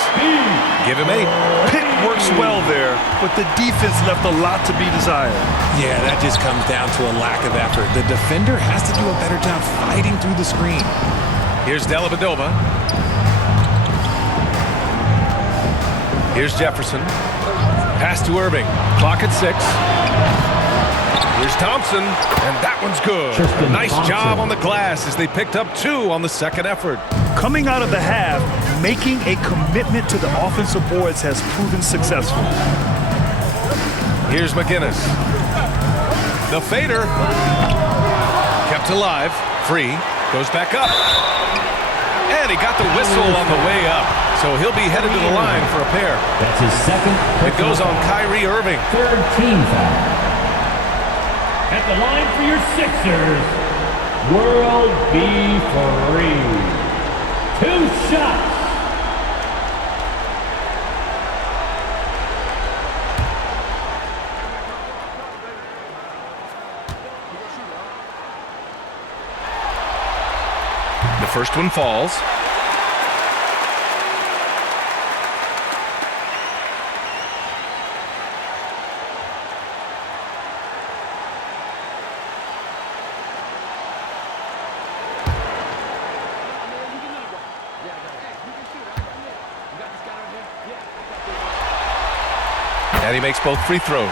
Give him 8. Pick works well there, but the defense left a lot to be desired. Yeah, that just comes down to a lack of effort. The defender has to do a better job fighting through the screen. Here's Dellavedova. Here's Jefferson. Pass to Irving. Clock at 6. Here's Here's Thompson, and that one's good. Nice job on the glass as they picked up 2 on the second effort. Coming out of the half, making a commitment to the offensive boards has proven successful. Here's McGinnis. The fader. Kept alive. Free. Goes back up. And he got the whistle on the way up. So he'll be headed to the line for a pair. That's his second. It goes on Kyrie Irving. Third team foul. At the line for your Sixers, World B. 2 shots. The first one falls. And he makes both free throws.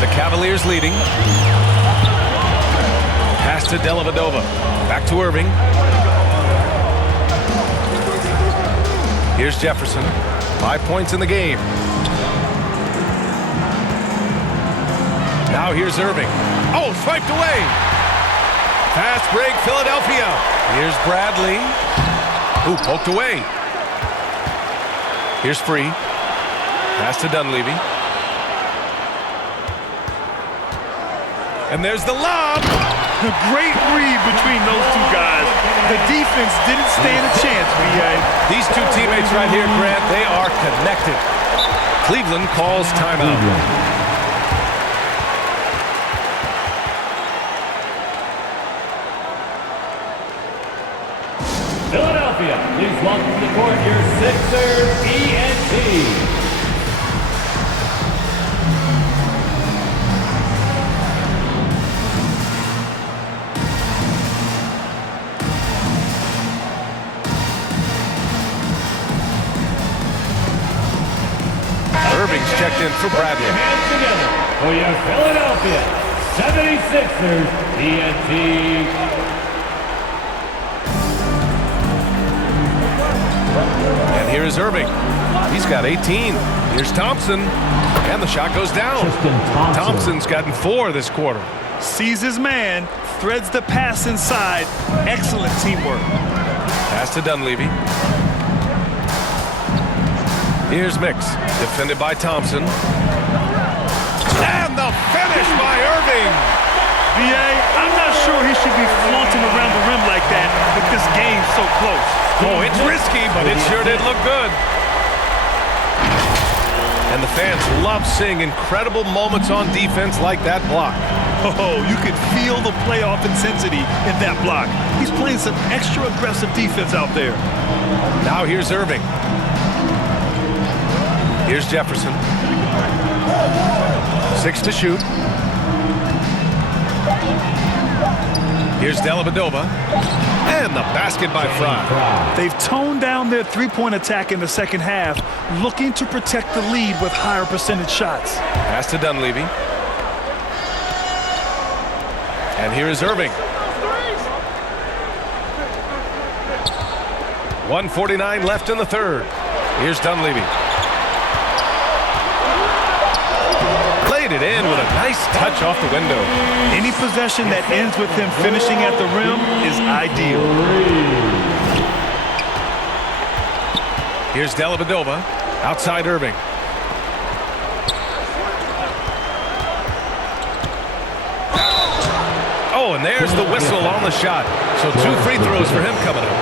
The Cavaliers leading. Pass to Dellavedova. Back to Irving. Here's Jefferson. 5 points in the game. Now here's Irving. Oh, swiped away. Fast break, Philadelphia. Here's Bradley. Ooh, poked away. Here's Free. Pass to Dunleavy. And there's the lob. A great read between those 2 guys. The defense didn't stand a chance, B.A. These 2 teammates right here, Grant, they are connected. Cleveland calls timeout. Philadelphia, please welcome to the court your Sixers ENT. Irving's checked in for Bradley. Hands together for your Philadelphia 76ers ENT. And here is Irving. He's got 18. Here's Thompson. And the shot goes down. Thompson's gotten 4 this quarter. Sees his man, threads the pass inside. Excellent teamwork. Pass to Dunleavy. Here's Mix. Defended by Thompson. And the finish by Irving. B.A., I'm not sure he should be flaunting around the rim like that with this game so close. Oh, it's risky, but it sure did look good. And the fans love seeing incredible moments on defense like that block. Oh, you could feel the playoff intensity in that block. He's playing some extra aggressive defense out there. Now here's Irving. Here's Jefferson. 6 to shoot. Here's Dellavedova. And the basket by Fry. They've toned down their three-point attack in the second half, looking to protect the lead with higher percentage shots. Pass to Dunleavy. And here is Irving. 1:49 left in the third. Here's Dunleavy. Laid it in with a nice touch off the window. Any possession that ends with him finishing at the rim is ideal. Here's Dellavedova. Outside Irving. Oh, and there's the whistle on the shot. So 2 free throws for him coming up.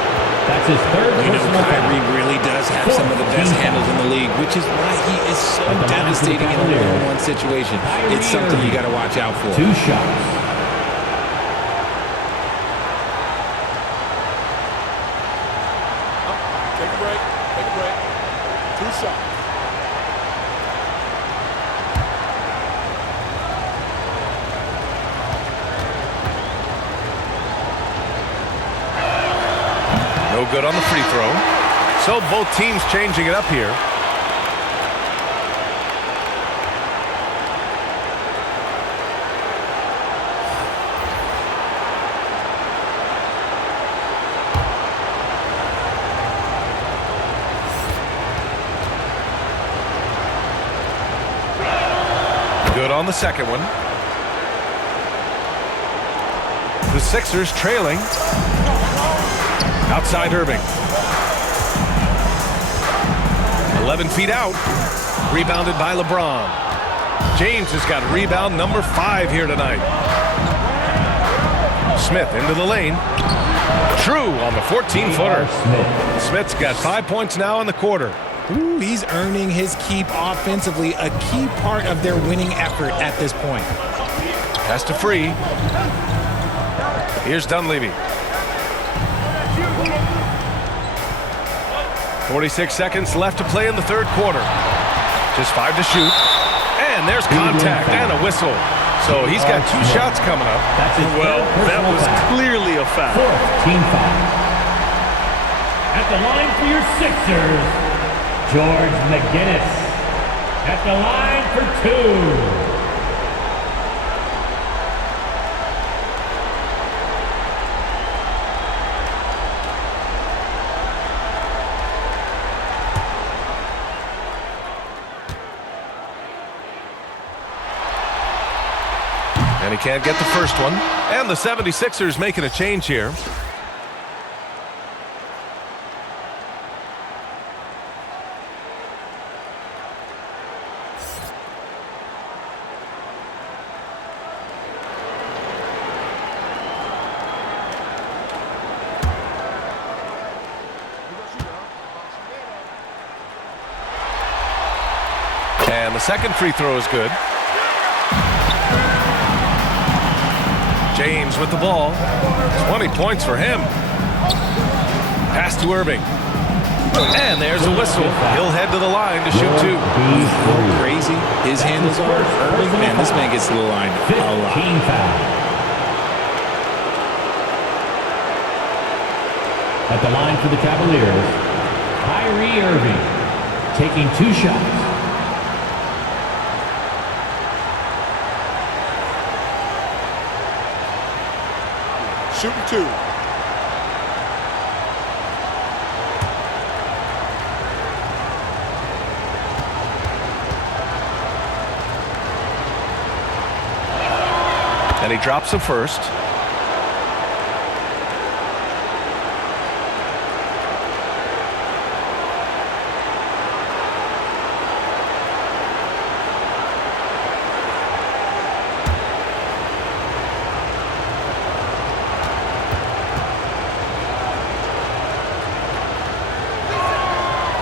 That's his third. You know, Kyrie really does have some of the best handles in the league, which is why he is so devastating in a one-on-one situation. It's something you got to watch out for. 2 shots. Take a break. Take a break. 2 shots. No good on the free throw. So both teams changing it up here. Good on the second one. The Sixers trailing. Outside Irving. 11 feet out. Rebounded by LeBron. James has got rebound number 5 here tonight. Smith into the lane. True on the 14-footer. Smith's got 5 points now in the quarter. Ooh, he's earning his keep offensively, a key part of their winning effort at this point. Has to free. Here's Dunleavy. 46 seconds left to play in the third quarter. Just 5 to shoot. And there's contact and a whistle. So he's got 2 shots coming up. Well, that was clearly a foul. 4th team foul. At the line for your Sixers, George McGinnis. At the line for 2. And he can't get the first one. And the 76ers making a change here. And the second free throw is good. James with the ball. 20 points for him. Pass to Irving. And there's a whistle. He'll head to the line to shoot 2. How crazy his handles are. Man, this man gets to the line a lot. At the line for the Cavaliers, Kyrie Irving taking 2 shots. Shooting 2. And he drops the first.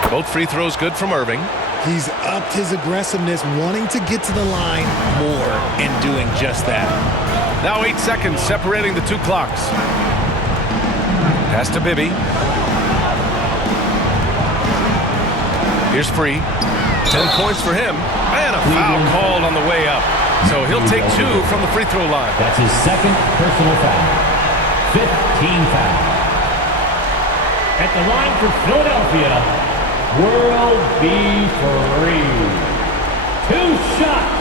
Both free throws good from Irving. He's upped his aggressiveness, wanting to get to the line more and doing just that. Now 8 seconds separating the 2 clocks. Pass to Bibby. Here's free. 10 points for him. And a foul called on the way up. So he'll take 2 from the free throw line. That's his 2nd personal foul. 5th team foul. At the line for Philadelphia, World B. Free. 2 shots.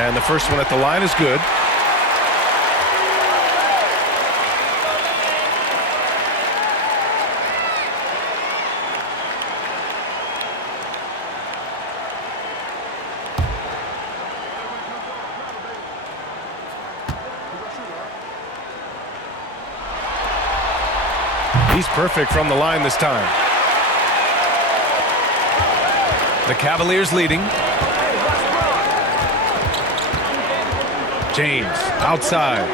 And the first one at the line is good. He's perfect from the line this time. The Cavaliers leading. James outside.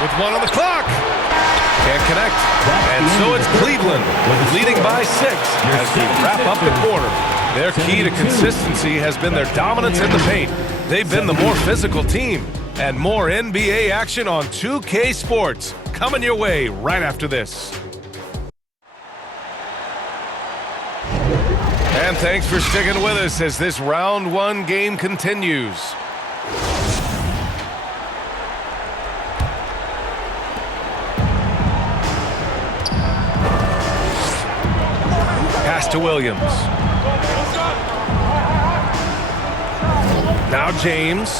With 1 on the clock. Can't connect. And so it's Cleveland leading by 6 as we wrap up the quarter. Their key to consistency has been their dominance in the paint. They've been the more physical team. And more NBA action on 2K Sports coming your way right after this. And thanks for sticking with us as this round 1 game continues. Pass to Williams. Now James.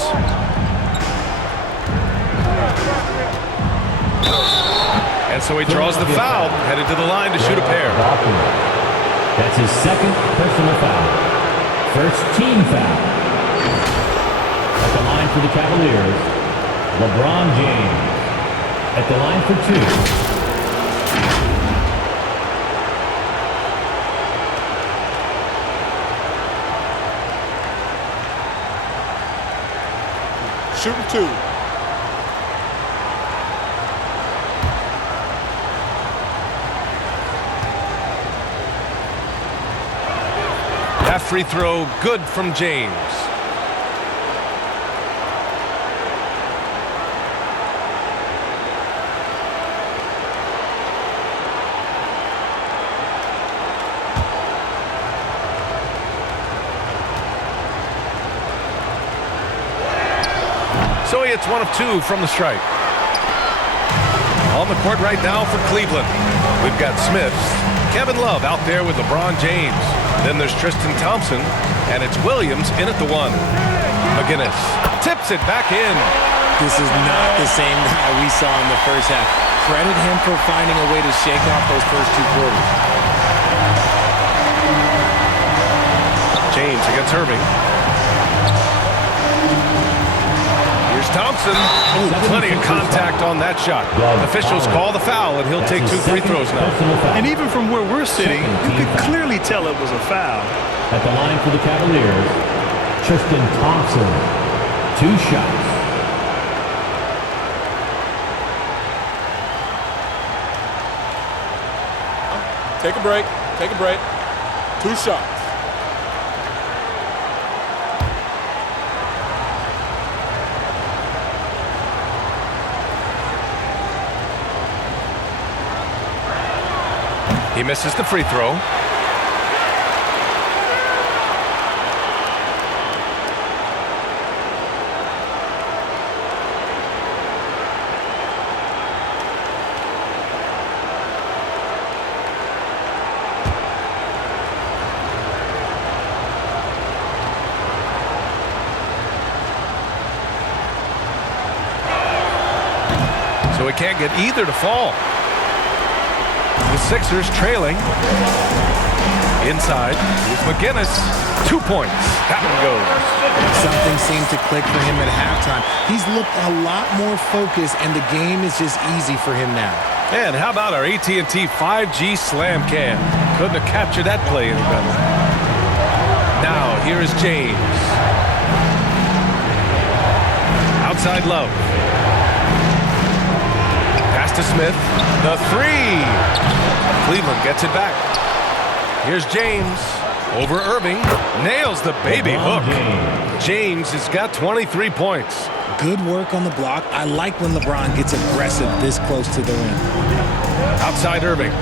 And so he draws the foul, headed to the line to shoot a pair. That's his second personal foul. First team foul. At the line for the Cavaliers, LeBron James. At the line for 2. Shooting 2. That free throw good from James. So he hits 1 of 2 from the stripe. On the court right now for Cleveland, we've got Smith, Kevin Love out there with LeBron James. Then there's Tristan Thompson, and it's Williams in at the 1. McGinnis tips it back in. This is not the same guy we saw in the first half. Credit him for finding a way to shake off those first 2 quarters. James against Irving. Here's Thompson. Ooh, plenty of contact on that shot. Officials call the foul, and he'll take 2 free throws now. And even from where we're sitting, you could clearly tell it was a foul. At the line for the Cavaliers, Tristan Thompson. 2 shots. Take a break. Take a break. 2 shots. He misses the free throw. So he can't get either to fall. The Sixers trailing. Inside. Here's McGinnis. 2 points. That one goes. Something seemed to click for him at halftime. He's looked a lot more focused, and the game is just easy for him now. And how about our AT&T 5G Slam Cam? Couldn't have captured that play any better. Now, here is James. Outside Love. Pass to Smith. The 3. Cleveland gets it back. Here's James. Over Irving. Nails the baby hook. James has got 23 points. Good work on the block. I like when LeBron gets aggressive this close to the rim. Outside Irving.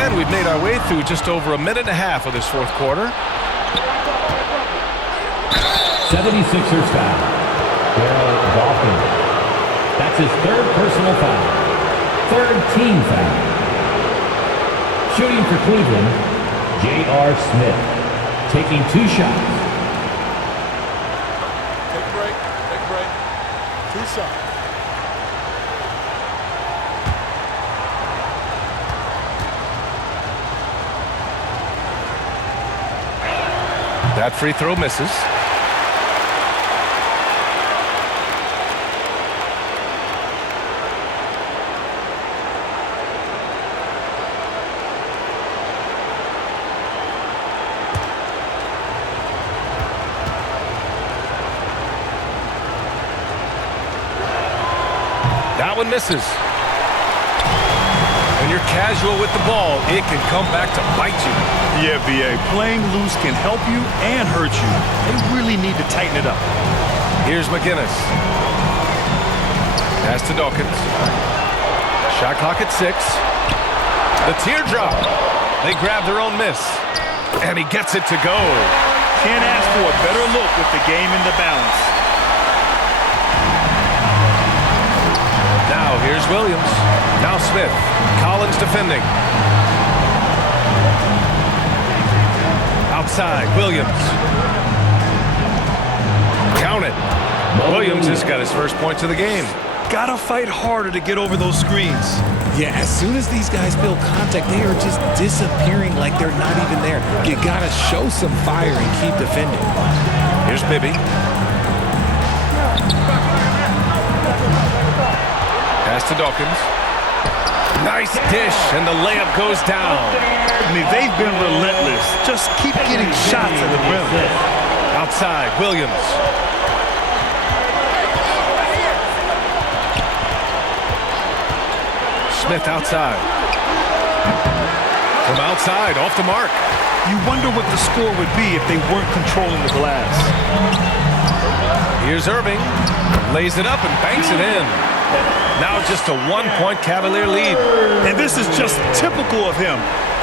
And we've made our way through just over a minute and a half of this 4th quarter. 76ers foul. Darryl Dawkins. That's his 3rd personal foul. 3rd team foul. Shooting for Cleveland, J.R. Smith. Taking 2 shots. Take a break. Take a break. 2 shots. That free throw misses. That one misses. When you're casual with the ball, it can come back to bite you. Yeah, B.A. Playing loose can help you and hurt you. They really need to tighten it up. Here's McGinnis. Pass to Dawkins. Shot clock at 6. The teardrop. They grab their own miss. And he gets it to go. Can't ask for a better look with the game in the balance. Now here's Williams. Now Smith. Collins defending. Outside, Williams. Count it. Williams has got his first points of the game. Gotta fight harder to get over those screens. Yeah, as soon as these guys feel contact, they are just disappearing like they're not even there. You gotta show some fire and keep defending. Here's Bibby. Pass to Dawkins. Nice dish, and the layup goes down. I mean, they've been relentless. Just keep getting shots at the rim. Outside, Williams. Smith outside. From outside, off the mark. You wonder what the score would be if they weren't controlling the glass. Here's Irving. Lays it up and banks it in. Now just a one-point Cavalier lead. And this is just typical of him.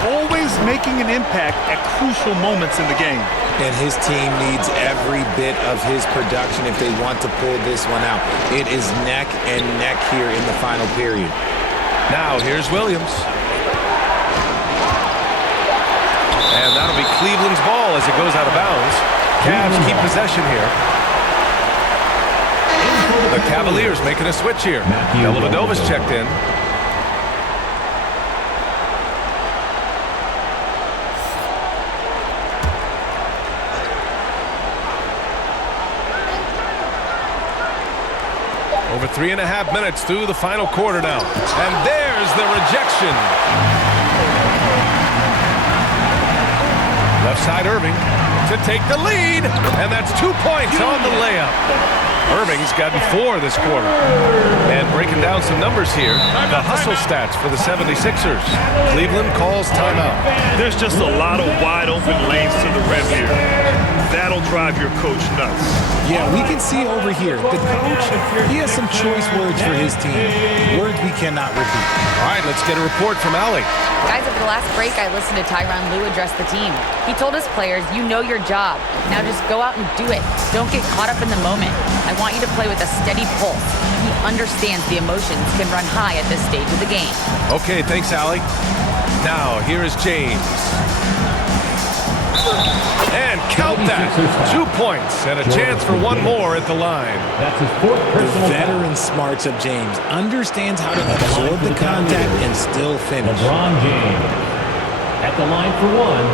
Always making an impact at crucial moments in the game. And his team needs every bit of his production if they want to pull this one out. It is neck and neck here in the final period. Now here's Williams. And that'll be Cleveland's ball as it goes out of bounds. Cavs keep possession here. The Cavaliers making a switch here. Dellavedova's checked in. Over 3.5 minutes through the final quarter now. And there's the rejection. Left side Irving to take the lead. And that's 2 points on the layup. Irving's gotten 4 this quarter. And breaking down some numbers here, the hustle stats for the 76ers. Cleveland calls timeout. There's just a lot of wide open lanes to the rim here. That'll drive your coach nuts. Yeah, we can see over here, the coach, he has some choice words for his team. Words we cannot repeat. All right, let's get a report from Allie. Guys, over the last break, I listened to Tyronn Lue address the team. He told his players, you know your job. Now just go out and do it. Don't get caught up in the moment. I want you to play with a steady pulse. He understands the emotions can run high at this stage of the game. Okay, thanks, Allie. Now, here is James. And count that. 2 points and a chance for one more at the line. That's his fourth personal The veteran smarts of James understands how to absorb the contact and still finish. LeBron James at the line for one.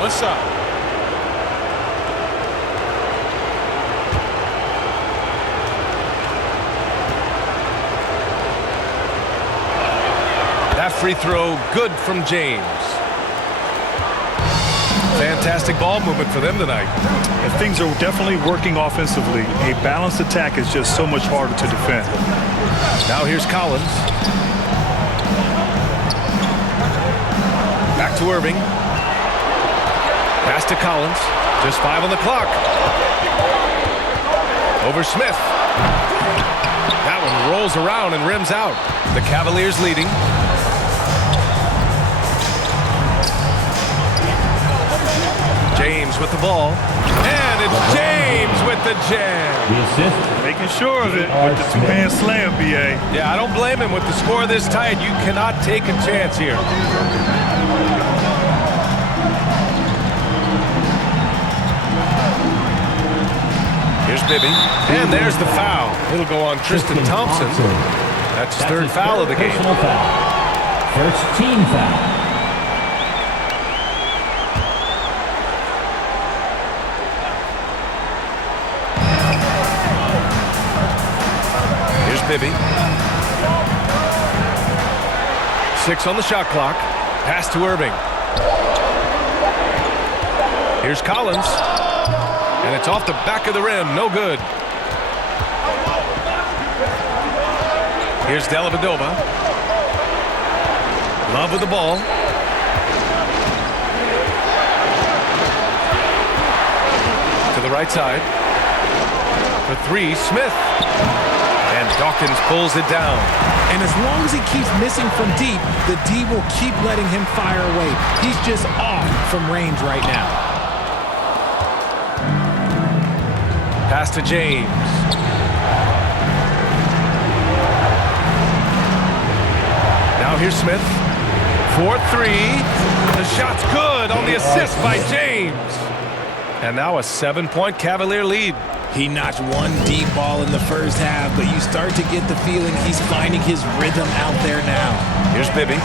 One shot. That free throw good from James. Fantastic ball movement for them tonight. And things are definitely working offensively. A balanced attack is just so much harder to defend. Now here's Collins. Back to Irving. Pass to Collins. Just 5 on the clock. Over Smith. That one rolls around and rims out. The Cavaliers leading. James with the ball. And it's James with the jam. The assist. Making sure of it with the two-man slam, B.A. Yeah, I don't blame him. With the score this tight, you cannot take a chance here. Here's Bibby. And there's the foul. It'll go on Tristan Thompson. That's his third foul of the game. Personal foul. First team foul. Bibby. 6 on the shot clock. Pass to Irving. Here's Collins. And it's off the back of the rim. No good. Here's Dellavedova. Love with the ball. To the right side. For 3, Smith. And Dawkins pulls it down. And as long as he keeps missing from deep, the D will keep letting him fire away. He's just off from range right now. Pass to James. Now here's Smith. 4-3. The shot's good on the assist by James. And now a 7-point Cavalier lead. He notched one deep ball in the first half, but you start to get the feeling he's finding his rhythm out there now. Here's Bibby.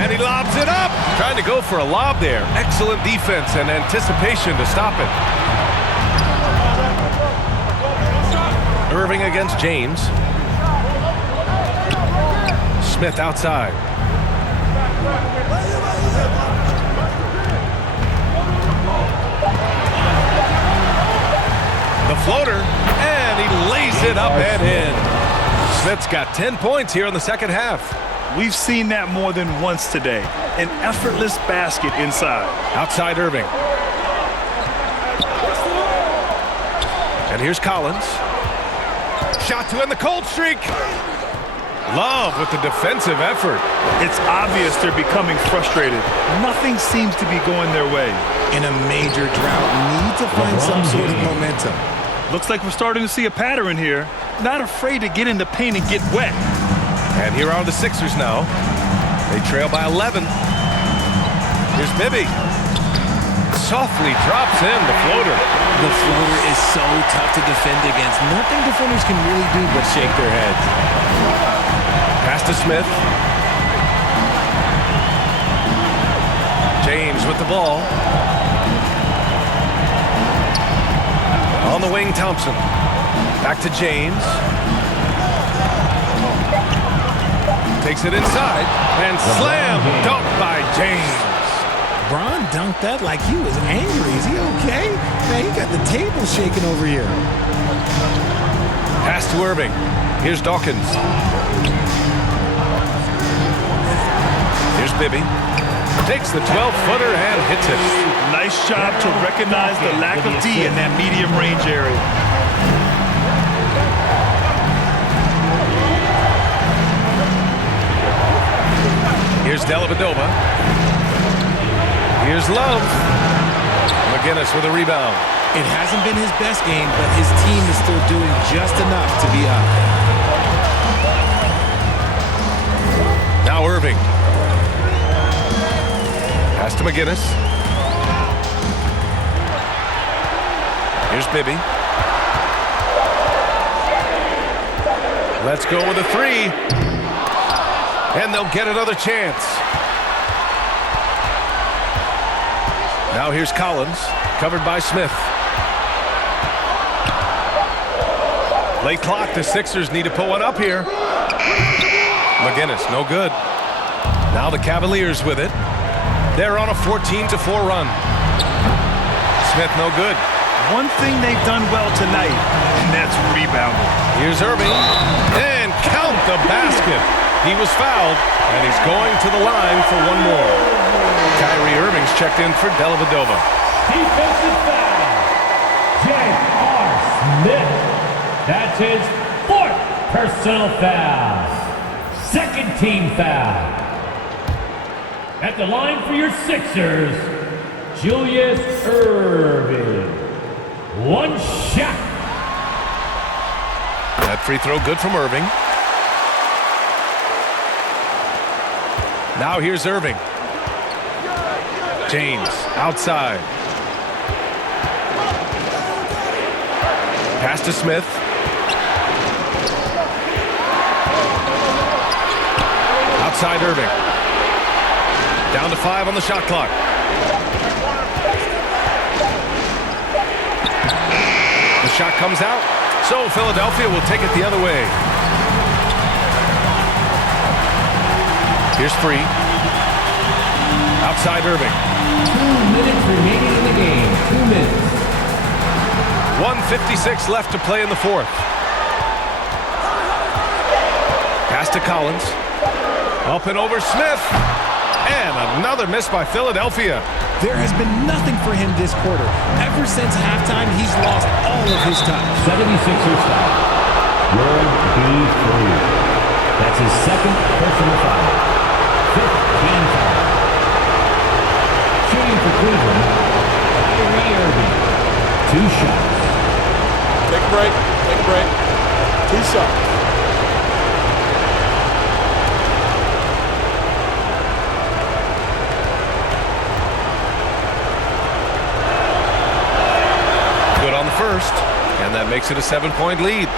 And he lobs it up. Trying to go for a lob there. Excellent defense and anticipation to stop it. Irving against James. Smith outside. The floater, and he lays it up and in. Smith's got 10 points here in the second half. We've seen that more than once today. An effortless basket inside. Outside Irving. And here's Collins. Shot to end the cold streak. Love with the defensive effort. It's obvious they're becoming frustrated. Nothing seems to be going their way. In a major drought, need to find some sort of momentum. Looks like we're starting to see a pattern here. Not afraid to get in the paint and get wet. And here are the Sixers now. They trail by 11. Here's Bibby. Softly drops in the floater. The floater is so tough to defend against. Nothing defenders can really do but shake their heads. Pass to Smith. James with the ball. On the wing, Thompson. Back to James. Takes it inside. And slam dunked by James. Bron dunked that like he was angry. Is he okay? Man, he got the table shaking over here. Pass to Irving. Here's Dawkins. Here's Bibby. Takes the 12-footer and hits it. Nice job to recognize the lack of D in that medium range area. Here's Dellavedova. Here's Love. McGinnis with a rebound. It hasn't been his best game, but his team is still doing just enough to be up. Now Irving. Pass to McGinnis. Here's Bibby. Let's go with a three. And they'll get another chance. Now here's Collins, covered by Smith. Late clock, the Sixers need to put one up here. McGinnis, no good. Now the Cavaliers with it. They're on a 14-4 run. Smith, no good. One thing they've done well tonight, and that's rebounding. Here's Irving, and count the basket. He was fouled, and he's going to the line for one more. Kyrie Irving's checked in for Dellavedova. Defensive foul. J.R. Smith. That's his 4th personal foul. Second team foul. At the line for your Sixers, Julius Irving. One shot. That free throw good from Irving. Now here's Irving. James outside. Pass to Smith. Outside Irving. Down to 5 on the shot clock. The shot comes out. So Philadelphia will take it the other way. Here's Free. Outside Irving. 2 minutes remaining in the game. 2 minutes. 1:56 left to play in the fourth. Pass to Collins. Up and over Smith. And another miss by Philadelphia. There has been nothing for him this quarter. Ever since halftime, he's lost all of his touch. 76ers foul. Will be free. That's his second personal foul. 15 foul. Shooting for Cleveland, Kyrie Irving. 2 shots. Take a break. Take a break. 2 shots. Good on the first, and that makes it a 7-point lead.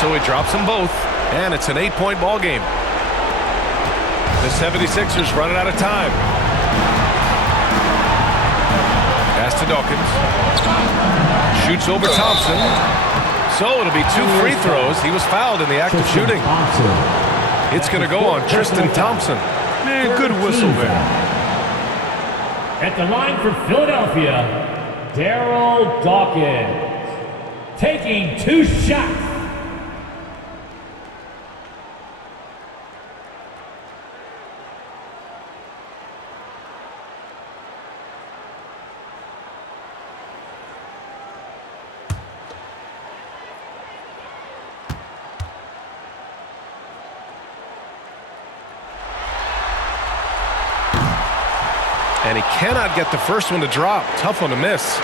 So he drops them both, and it's an 8-point ball game. The 76ers running out of time. Pass to Dawkins. Shoots over Thompson. So it'll be 2 free throws. He was fouled in the act of shooting. It's going to go on Tristan Thompson. Man, good whistle there. At the line for Philadelphia, Daryl Dawkins. Taking 2 shots. And he cannot get the first one to drop. Tough one to miss.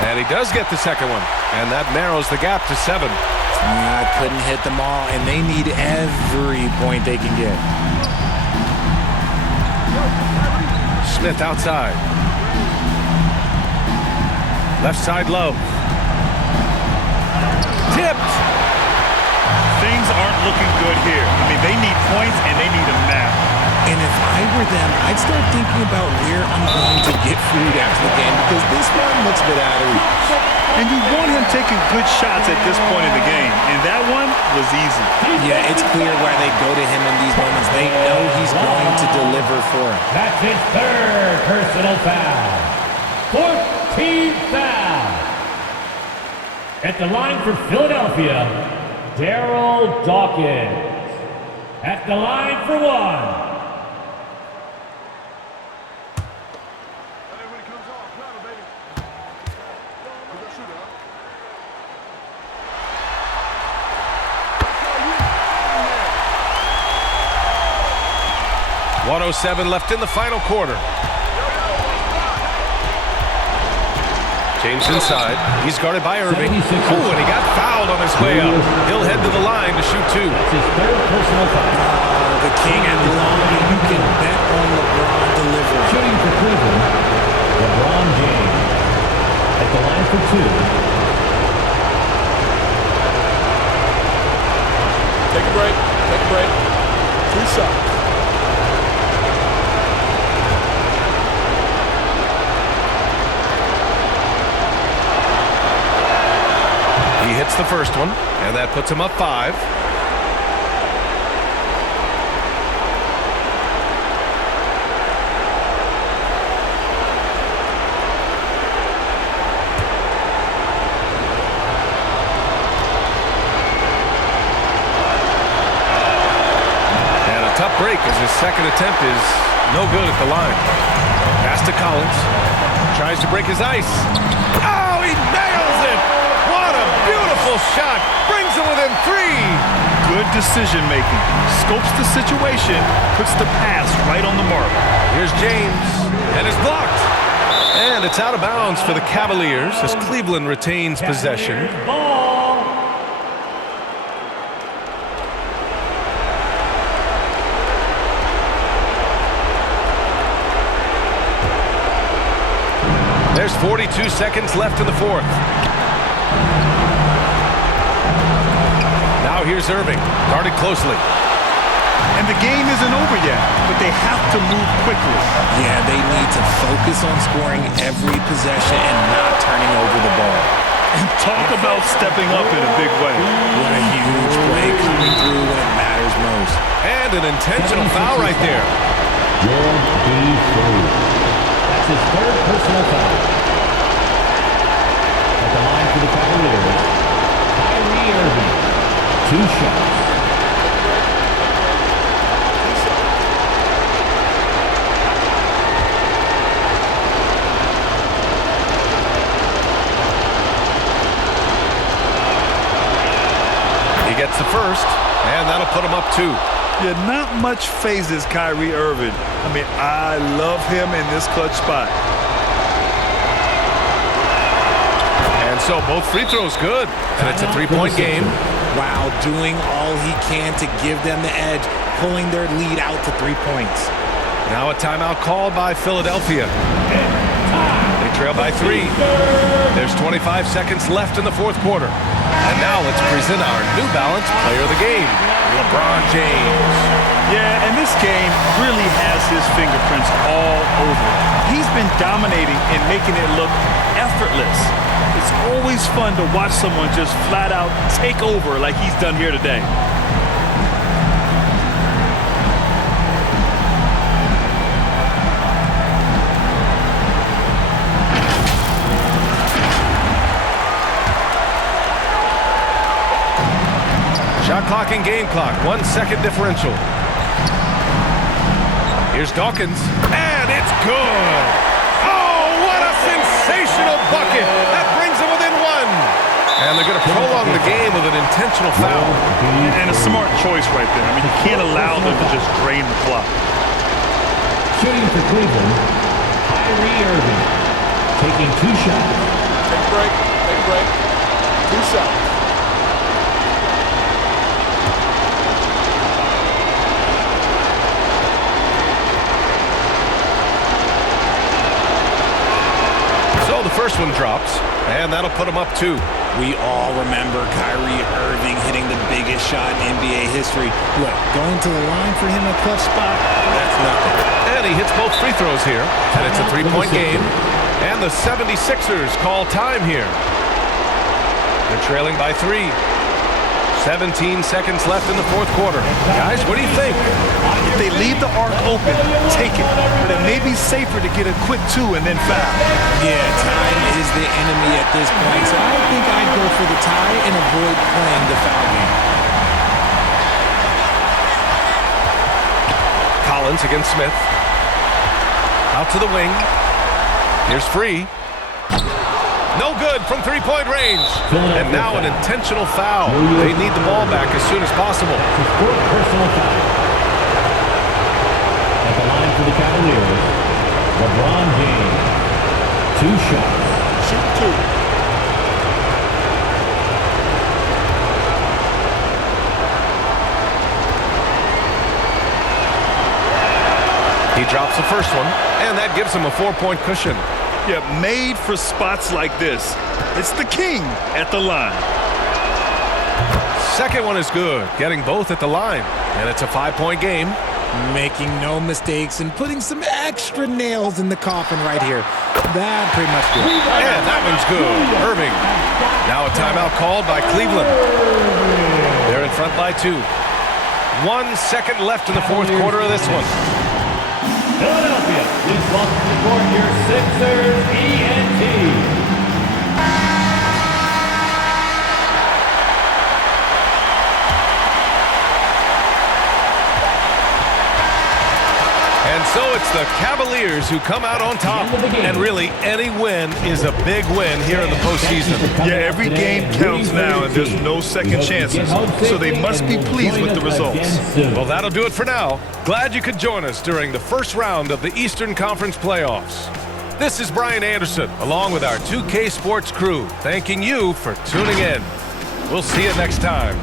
And he does get the second one. And that narrows the gap to 7. Yeah, couldn't hit them all, and they need every point they can get. Smith outside. Left side Love. Tipped. Things aren't looking good here. I mean, they need points, and they need them now. And if I were them, I'd start thinking about where I'm going to get food after the game, because this one looks a bit out of reach. And you want him taking good shots at this point in the game, and that one was easy. Yeah, it's clear why they go to him in these moments. They know he's going to deliver for him. That's his 3rd personal foul. 14th foul. At the line for Philadelphia, Daryl Dawkins. At the line for 1. .107 left in the final quarter. James inside. He's guarded by Irving. Oh, and he got fouled on his way up. He'll head to the line to shoot 2. That's his 3rd personal foul. The king at the line. You can bet on LeBron delivering. Shooting for Cleveland, LeBron James. At the line for 2. Take a break. Take a break. 2 shots. He hits the first one, and that puts him up 5. And a tough break as his second attempt is no good at the line. Pass to Collins. Tries to break his ice. Oh, he nails it! What a beautiful shot! Brings him within 3. Good decision making. Scopes the situation, puts the pass right on the mark. Here's James, and it's blocked. And it's out of bounds for the Cavaliers as Cleveland retains possession. Ball. There's 42 seconds left in the 4th. Now here's Irving, guarded closely. And the game isn't over yet, but they have to move quickly. Yeah, they need to focus on scoring every possession and not turning over the ball. And talk about stepping up in a big way. What a huge play coming through when it matters most. And an intentional foul right there. George B. That's his third personal foul. At the line for the Cavaliers, Kyrie Irving. 2 shots. He gets the first, and that'll put him up 2. Yeah, not much phases Kyrie Irving. I mean, I love him in this clutch spot. And so both free throws good, and it's a 3-point game. Wow, doing all he can to give them the edge, pulling their lead out to 3 points. Now a timeout called by Philadelphia. They trail by 3. There's 25 seconds left in the fourth quarter. And now let's present our New Balance player of the game, LeBron James. Yeah, and this game really has his fingerprints all over it. He's been dominating and making it look effortless. It's always fun to watch someone just flat out take over like he's done here today. Shot clock and game clock, 1 second differential. Here's Dawkins, and it's good. Oh, what a sensational bucket. That brings them within 1. And they're going to prolong the game with an intentional foul. And a smart choice right there. I mean, you can't allow them to just drain the clock. Shooting for Cleveland, Kyrie Irving. Taking 2 shots. Take a break. Take a break. 2 shots. So the first one drops, and that'll put him up 2. We all remember Kyrie Irving hitting the biggest shot in NBA history. What, going to the line for him a clutch spot? That's nothing. And he hits both free throws here, and it's a 3-point game. And the 76ers call time here. They're trailing by 3. 17 seconds left in the fourth quarter. Guys, what do you think? If they leave the arc open, take it. But it may be safer to get a quick 2 and then foul. Yeah, time is the enemy at this point, so I think I'd go for the tie and avoid playing the foul game. Collins against Smith. Out to the wing. Here's Free. No good from 3-point range. And now an intentional foul. They need the ball back as soon as possible. His 4th personal foul. At the line for the Cavaliers, LeBron James. 2 shots. Shoot 2. He drops the first one, and that gives him a 4-point cushion. Yeah, made for spots like this. It's the king at the line. Second one is good, getting both at the line. And it's a 5-point game. Making no mistakes and putting some extra nails in the coffin right here. That pretty much good. And that one's good. Irving. Now a timeout called by Cleveland. They're in front by 2. 1 second left in the fourth quarter of this one. Philadelphia, please welcome to the court your Sixers ENT. And so it's the Cavaliers who come out on top. And really, any win is a big win here in the postseason. Yeah, every game counts now, and there's no second chances. So they must be pleased with the results. Well, that'll do it for now. Glad you could join us during the first round of the Eastern Conference playoffs. This is Brian Anderson, along with our 2K Sports crew, thanking you for tuning in. We'll see you next time.